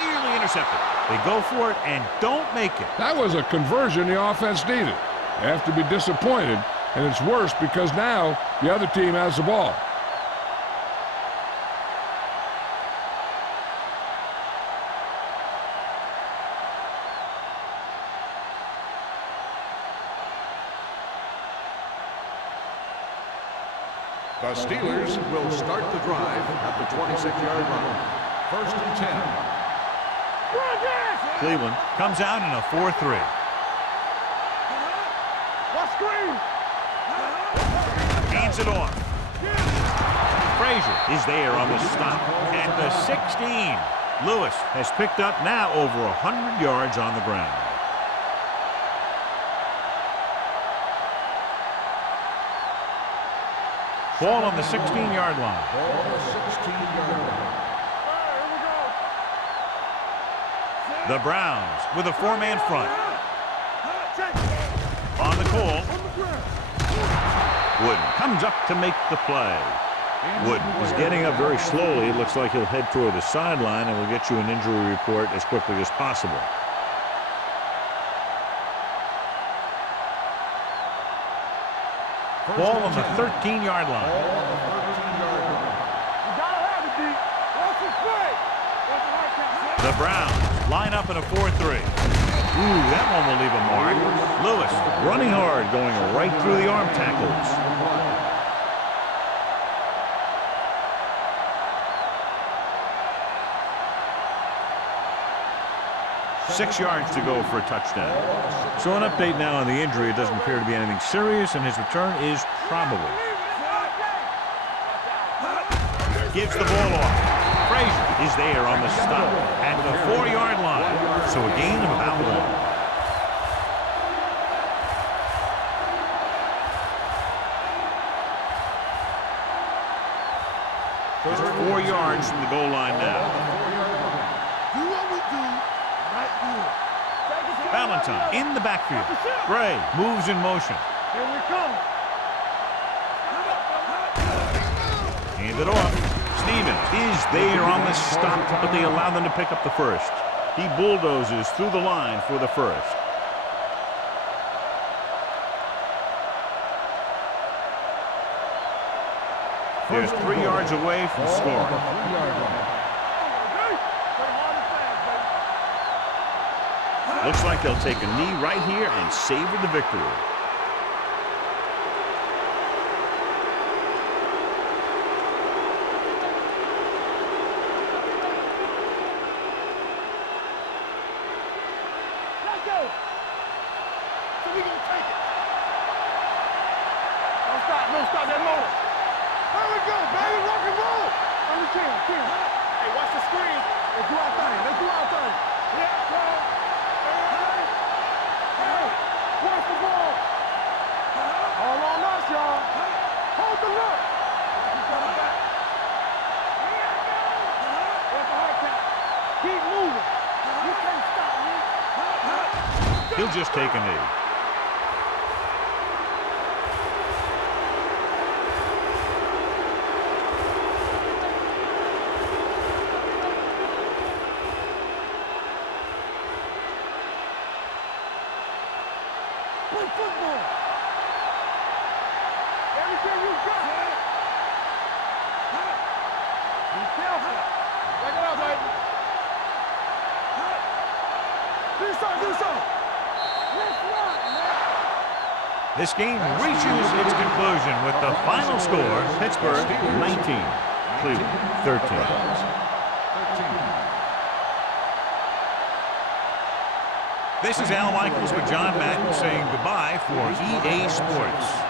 Nearly intercepted. They go for it and don't make it. That was a conversion the offense needed. They have to be disappointed, and it's worse because now the other team has the ball. The Steelers will start the drive at the 26-yard line. 1st and 10. Cleveland comes out in a 4-3. Watch screen. Hands it off. Frazier is there on the stop at the 16. Lewis has picked up now over 100 yards on the ground. Ball on the 16-yard line. Ball on the 16-yard line. The Browns with a 4-man front. On the call. Wooden comes up to make the play. Wooden is getting up very slowly. It looks like he'll head toward the sideline, and we'll get you an injury report as quickly as possible. Ball on the 13-yard line. Ball on the 13-yard line. You gotta have it, D. Watch it play. Watch the hard count. The Browns line up in a 4-3. Ooh, that one will leave a mark. Lewis running hard, going right through the arm tackles. 6 yards to go for a touchdown. So an update now on the injury. It doesn't appear to be anything serious, and his return is probable. Gives the ball off. Frazier is there on the stop at the 4-yard line. So a gain of about 1. Just 4 yards from the goal line now. Valentine in the backfield. Gray moves in motion. Here we come. Hand it off. Stevens is there on the stop, but they allow them to pick up the first. He bulldozes through the line for the first. They're 3 yards away from scoring. Looks like they'll take a knee right here and savor the victory. Let's go. So we gonna take it. Don't stop that motor. There we go, baby, rock and roll. On the chin. Hey, watch the screen. Let's do our thing. Yeah, bro. Watch the ball. All on us, y'all. Hold the look. What's the hard count? Keep moving. You can't stop me. He'll just take a knee. Play football. Everything you got. Be careful. Check it out, baby. Do something. Let's rock, man. This game reaches its conclusion with the final score, Pittsburgh 19, Cleveland 13. This is Al Michaels with John Madden saying goodbye for EA Sports.